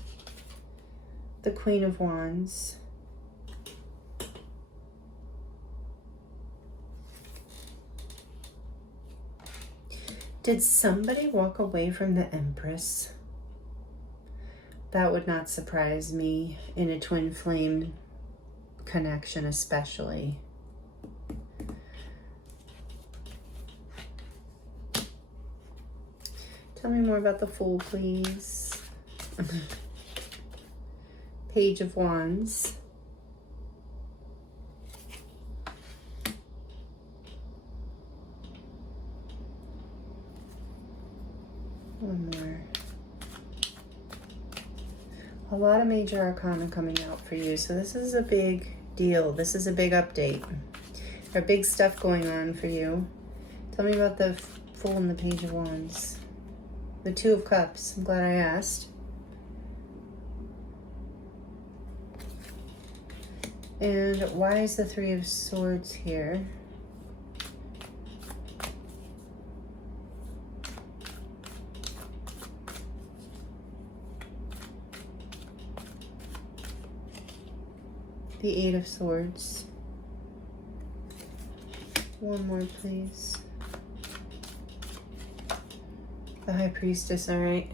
The Queen of Wands. Did somebody walk away from the Empress? That would not surprise me in a twin flame connection, especially. Tell me more about the Fool, please. Page of Wands. One more. A lot of major arcana coming out for you. So this is a big deal. This is a big update. There are big stuff going on for you. Tell me about the Fool and the Page of Wands. The 2 of Cups. I'm glad I asked. And why is the 3 of Swords here? The 8 of Swords. One more, please. The High Priestess, all right.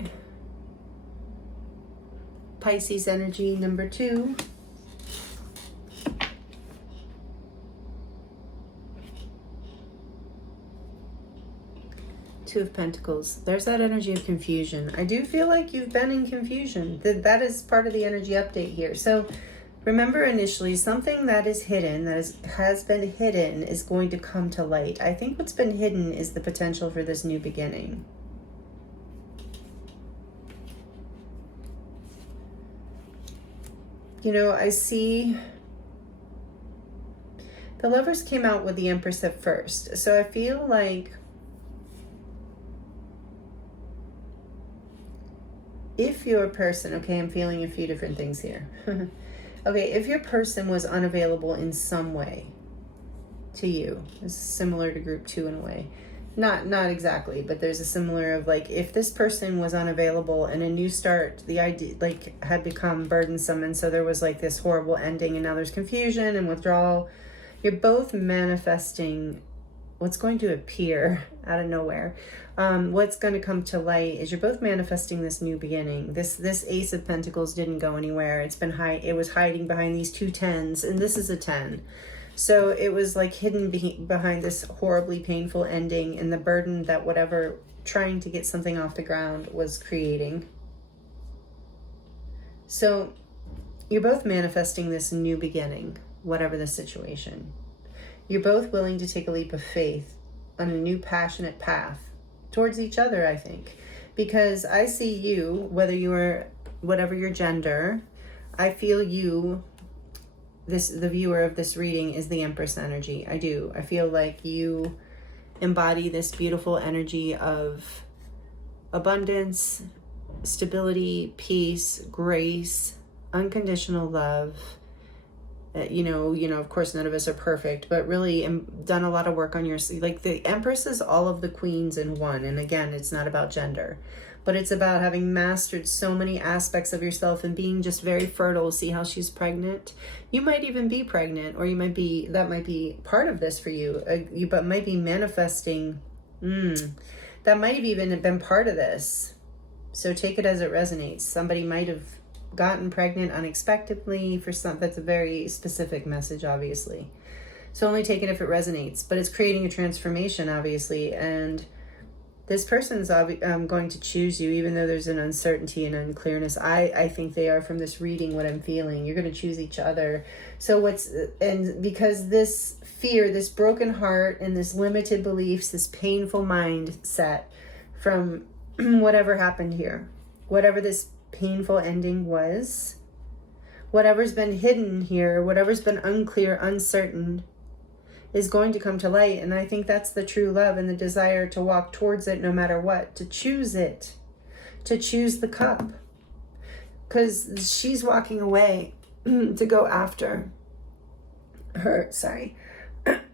Pisces energy, number 2. Two of Pentacles. There's that energy of confusion. I do feel like you've been in confusion. That is part of the energy update here. So remember, initially, something that is hidden, that has been hidden, is going to come to light. I think what's been hidden is the potential for this new beginning. You know, I see the Lovers came out with the Empress at first. So I feel like if your person, okay, I'm feeling a few different things here. Okay, if your person was unavailable in some way to you, this is similar to group 2 in a way. Not exactly, but there's a similar of like, if this person was unavailable and a new start, the idea like had become burdensome, and so there was like this horrible ending, and now there's confusion and withdrawal. You're both manifesting what's going to appear out of nowhere. What's going to come to light is you're both manifesting this new beginning. This Ace of Pentacles didn't go anywhere. It was hiding behind these 2 10s, and this is a 10. So it was like hidden behind this horribly painful ending and the burden that whatever trying to get something off the ground was creating. So you're both manifesting this new beginning, whatever the situation. You're both willing to take a leap of faith on a new passionate path towards each other, I think. Because I see you, whatever your gender, I feel you, the viewer of this reading is the Empress energy. I do. I feel like you embody this beautiful energy of abundance, stability, peace, grace, unconditional love. Of course, none of us are perfect, but really done a lot of work on your, like the Empress is all of the queens in one. And again, it's not about gender, but it's about having mastered so many aspects of yourself and being just very fertile. See how she's pregnant? You might even be pregnant, or that might be part of this for you. But might be manifesting. That might have even been part of this. So take it as it resonates. Somebody might have gotten pregnant unexpectedly for some. That's a very specific message, obviously. So only take it if it resonates. But it's creating a transformation, obviously. And this person's going to choose you, even though there's an uncertainty and unclearness. I think they are, from this reading, what I'm feeling. You're going to choose each other. So because this fear, this broken heart, and this limited beliefs, this painful mindset from whatever happened here, whatever this painful ending was, whatever's been hidden here, whatever's been unclear, uncertain, is going to come to light. And I think that's the true love and the desire to walk towards it no matter what, to choose it, to choose the cup. Because she's walking away to go after her,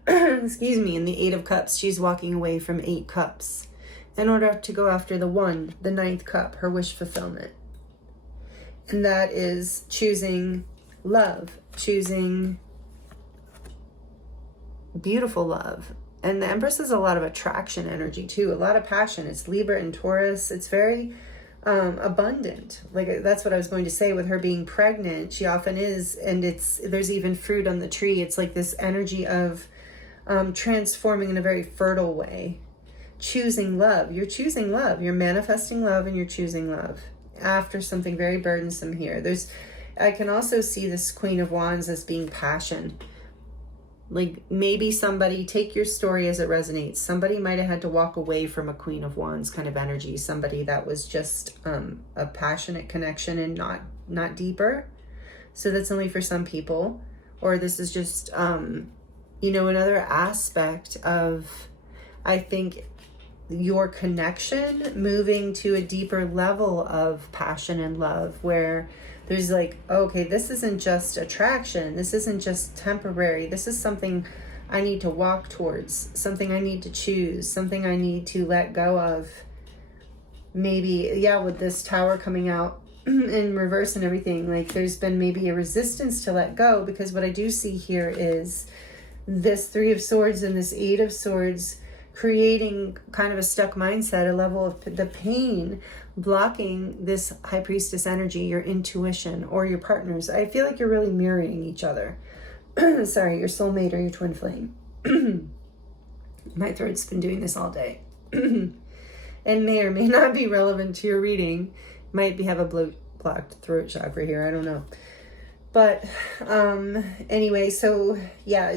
excuse me, in the 8 of Cups, she's walking away from 8 cups in order to go after the 9th cup, her wish fulfillment. And that is choosing love, choosing beautiful love. And the Empress has a lot of attraction energy too, a lot of passion. It's Libra and Taurus. It's very abundant. Like, that's what I was going to say with her being pregnant. She often is, and there's even fruit on the tree. It's like this energy of transforming in a very fertile way. Choosing love. You're choosing love. You're manifesting love, and you're choosing love after something very burdensome here. I can also see this Queen of Wands as being passion. Like, maybe somebody, take your story as it resonates. Somebody might have had to walk away from a Queen of Wands kind of energy. Somebody that was just a passionate connection and not deeper. So that's only for some people. Or this is just, another aspect of, I think, your connection moving to a deeper level of passion and love, where there's like, okay, this isn't just attraction. This isn't just temporary. This is something I need to walk towards, something I need to choose, something I need to let go of. Maybe, with this Tower coming out in reverse and everything, like there's been maybe a resistance to let go, because what I do see here is this 3 of Swords and this 8 of Swords creating kind of a stuck mindset, a level of the pain blocking this High Priestess energy, your intuition, or your partners. I feel like you're really mirroring each other. Sorry, your soulmate or your twin flame. My throat's been doing this all day. And may or may not be relevant to your reading. Might have a blocked throat chakra here, I don't know. But anyway, so yeah,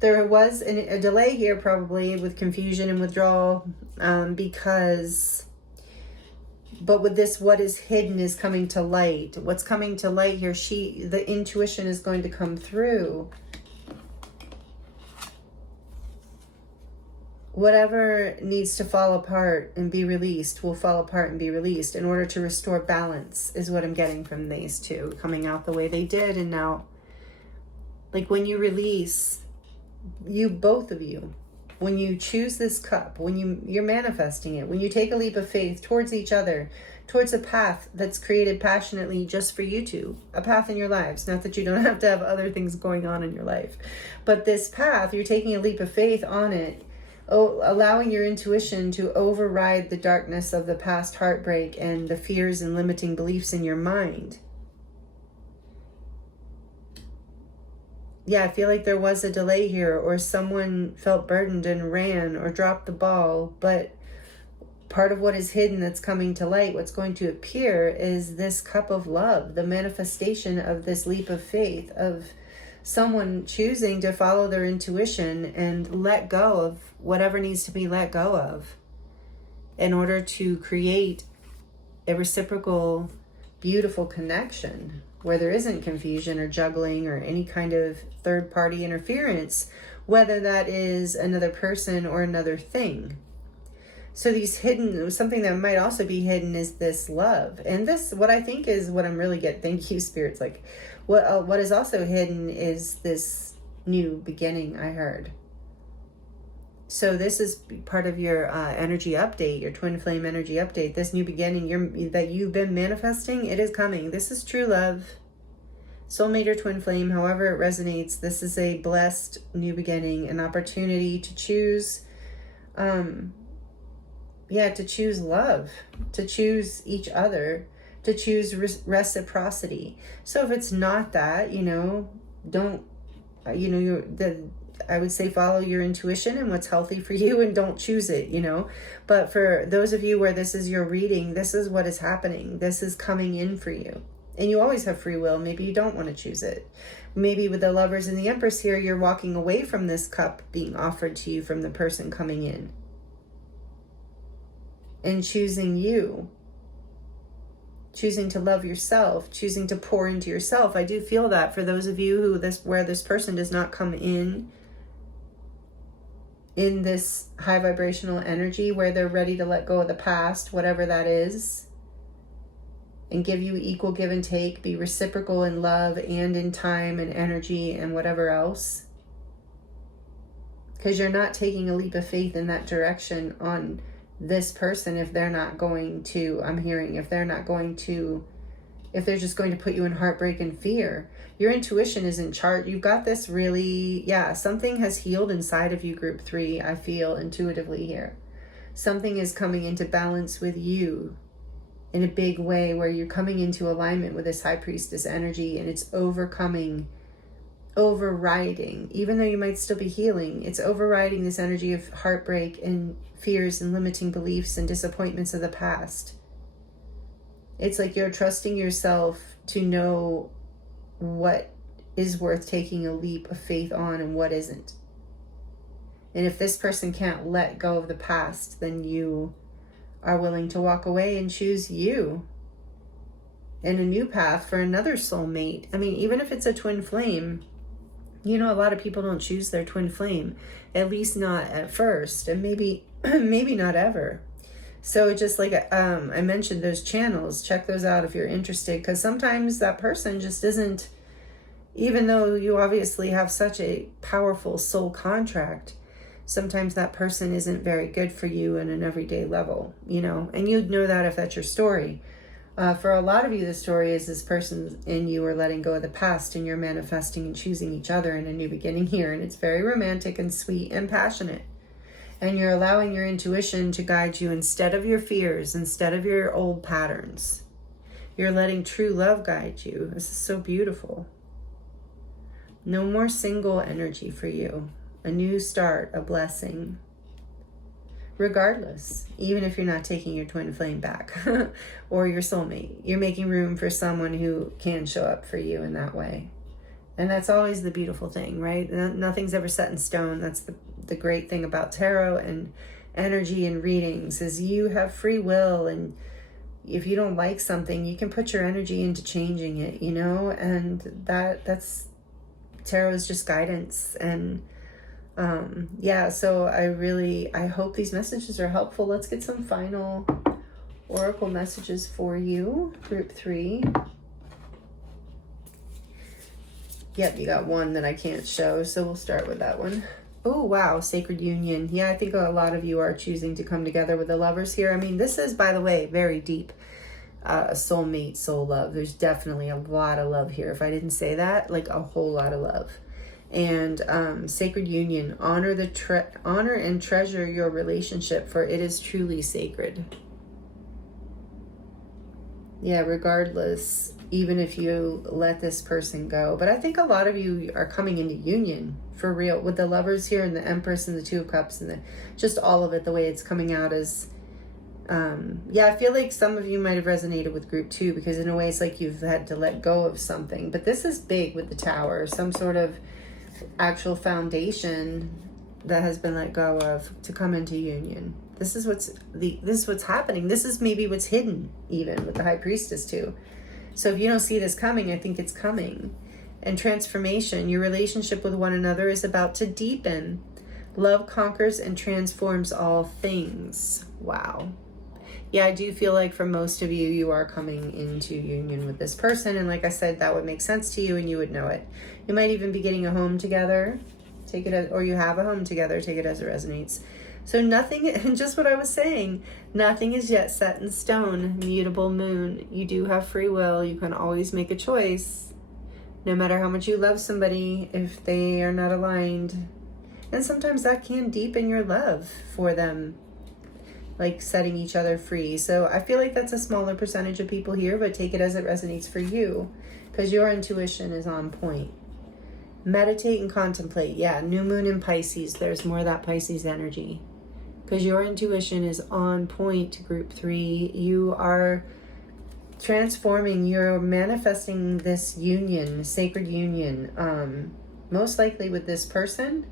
there was a delay here, probably with confusion and withdrawal, but with this, what is hidden is coming to light. What's coming to light here, the intuition is going to come through. Whatever needs to fall apart and be released will fall apart and be released in order to restore balance, is what I'm getting from these two coming out the way they did. And now, like, when you release, both of you, when you choose this cup, when you're manifesting it, when you take a leap of faith towards each other, towards a path that's created passionately just for you two, a path in your lives. Not that you don't have to have other things going on in your life, but this path, you're taking a leap of faith on it, allowing your intuition to override the darkness of the past heartbreak and the fears and limiting beliefs in your mind. Yeah, I feel like there was a delay here, or someone felt burdened and ran or dropped the ball. But part of what is hidden that's coming to light, what's going to appear, is this cup of love, the manifestation of this leap of faith, of someone choosing to follow their intuition and let go of whatever needs to be let go of in order to create a reciprocal, beautiful connection where there isn't confusion or juggling or any kind of third-party interference, whether that is another person or another thing. So these hidden, something that might also be hidden is this love. And this, what I think is what I'm really getting, thank you, spirits, like what is also hidden is this new beginning, I heard. So this is part of your energy update, your twin flame energy update. This new beginning that you've been manifesting, it is coming. This is true love. Soulmate or twin flame, however it resonates, this is a blessed new beginning, an opportunity to choose, to choose love, to choose each other, to choose reciprocity. So if it's not that, I would say follow your intuition and what's healthy for you, and don't choose it, But for those of you where this is your reading, this is what is happening. This is coming in for you. And you always have free will. Maybe you don't want to choose it. Maybe with the Lovers and the Empress here, you're walking away from this cup being offered to you from the person coming in. And choosing you. Choosing to love yourself. Choosing to pour into yourself. I do feel that for those of you where this person does not come in this high vibrational energy, where they're ready to let go of the past, whatever that is, and give you equal give and take, be reciprocal in love and in time and energy and whatever else. Because you're not taking a leap of faith in that direction on this person if they're not going to, if they're just going to put you in heartbreak and fear. Your intuition is in charge. You've got this really, something has healed inside of you, group 3, I feel intuitively here. Something is coming into balance with you in a big way, where you're coming into alignment with this high priestess energy, and it's overriding, even though you might still be healing, it's overriding this energy of heartbreak and fears and limiting beliefs and disappointments of the past. It's like you're trusting yourself to know what is worth taking a leap of faith on and what isn't. And if this person can't let go of the past, then you are willing to walk away and choose you and a new path for another soulmate. Even if it's a twin flame, a lot of people don't choose their twin flame, at least not at first, and maybe not ever. So just like I mentioned, those channels, check those out if you're interested, because sometimes that person just isn't, even though you obviously have such a powerful soul contract, sometimes that person isn't very good for you in an everyday level, and you'd know that if that's your story. For a lot of you, the story is this person and you are letting go of the past, and you're manifesting and choosing each other in a new beginning here. And it's very romantic and sweet and passionate. And you're allowing your intuition to guide you instead of your fears, instead of your old patterns. You're letting true love guide you. This is so beautiful. No more single energy for you. A new start, a blessing. Regardless, even if you're not taking your twin flame back or your soulmate, you're making room for someone who can show up for you in that way. And that's always the beautiful thing, right? Nothing's ever set in stone. That's the great thing about tarot and energy and readings, is you have free will, and if you don't like something, you can put your energy into changing it, and that's tarot is just guidance. And so I hope these messages are helpful. Let's get some final oracle messages for you, group 3. Yep, you got one that I can't show, so we'll start with that one. Oh, wow, sacred union. Yeah, I think a lot of you are choosing to come together with the Lovers here. This is, by the way, very deep soulmate, soul love. There's definitely a lot of love here. If I didn't say that, like a whole lot of love. And sacred union, honor and treasure your relationship, for it is truly sacred. Yeah, regardless, even if you let this person go. But I think a lot of you are coming into union for real with the Lovers here, and the Empress and the Two of Cups, and just all of it, the way it's coming out is, I feel like some of you might have resonated with group 2, because in a way it's like you've had to let go of something. But this is big with the Tower, some sort of actual foundation that has been let go of to come into union. This is what's happening. This is maybe what's hidden even with the High Priestess too. So if you don't see this coming, I think it's coming. and transformation. Your relationship with one another is about to deepen. Love conquers and transforms all things. Wow. Yeah, I do feel like for most of you, you are coming into union with this person. And like I said, that would make sense to you and you would know it. You might even be getting a home together. Take it as, or you have a home together. Take it as it resonates. So nothing, and just what I was saying, nothing is yet set in stone. Mutable moon. You do have free will. You can always make a choice. No matter how much you love somebody, if they are not aligned. And sometimes that can deepen your love for them. Like setting each other free. So I feel like that's a smaller percentage of people here, but take it as it resonates for you, because your intuition is on point. Meditate and contemplate. Yeah, new moon in Pisces. There's more of that Pisces energy, because your intuition is on point to group 3. You are transforming, you're manifesting this union, sacred union, most likely with this person.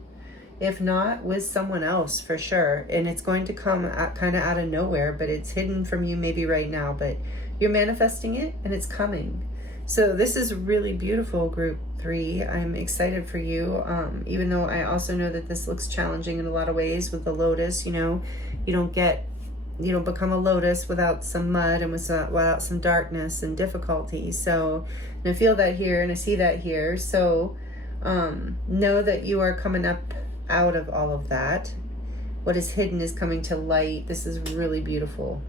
If not, with someone else for sure. And it's going to come kind of out of nowhere, but it's hidden from you maybe right now. But you're manifesting it and it's coming. So this is really beautiful, group 3. I'm excited for you. Even though I also know that this looks challenging in a lot of ways with the Lotus. You know, you don't become a Lotus without some mud and without some darkness and difficulty. So and I feel that here and I see that here. So know that you are coming up out of all of that. What is hidden is coming to light. This is really beautiful.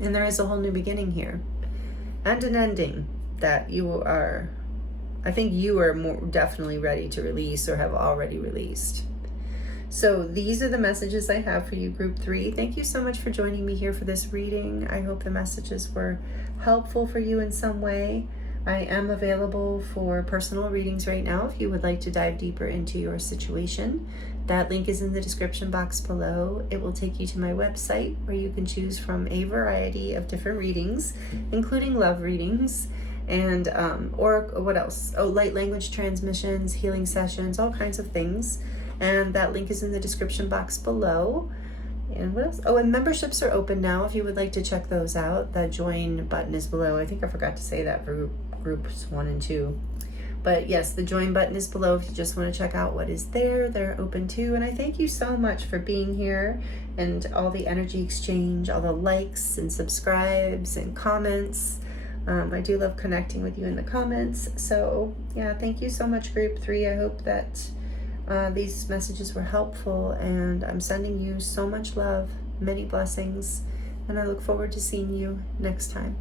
And there is a whole new beginning here. And an ending that you are, I think you are more definitely ready to release or have already released. So these are the messages I have for you, group 3. Thank you so much for joining me here for this reading. I hope the messages were helpful for you in some way. I am available for personal readings right now if you would like to dive deeper into your situation. That link is in the description box below. It will take you to my website where you can choose from a variety of different readings, including love readings and or what else? Oh, light language transmissions, healing sessions, all kinds of things. And that link is in the description box below. And what else? Oh, and memberships are open now if you would like to check those out. The join button is below. I think I forgot to say that for groups 1 and 2. But yes, the join button is below if you just want to check out what is there. They're open too. And I thank you so much for being here and all the energy exchange, all the likes and subscribes and comments. I do love connecting with you in the comments. So yeah, thank you so much, group 3. I hope that these messages were helpful, and I'm sending you so much love, many blessings, and I look forward to seeing you next time.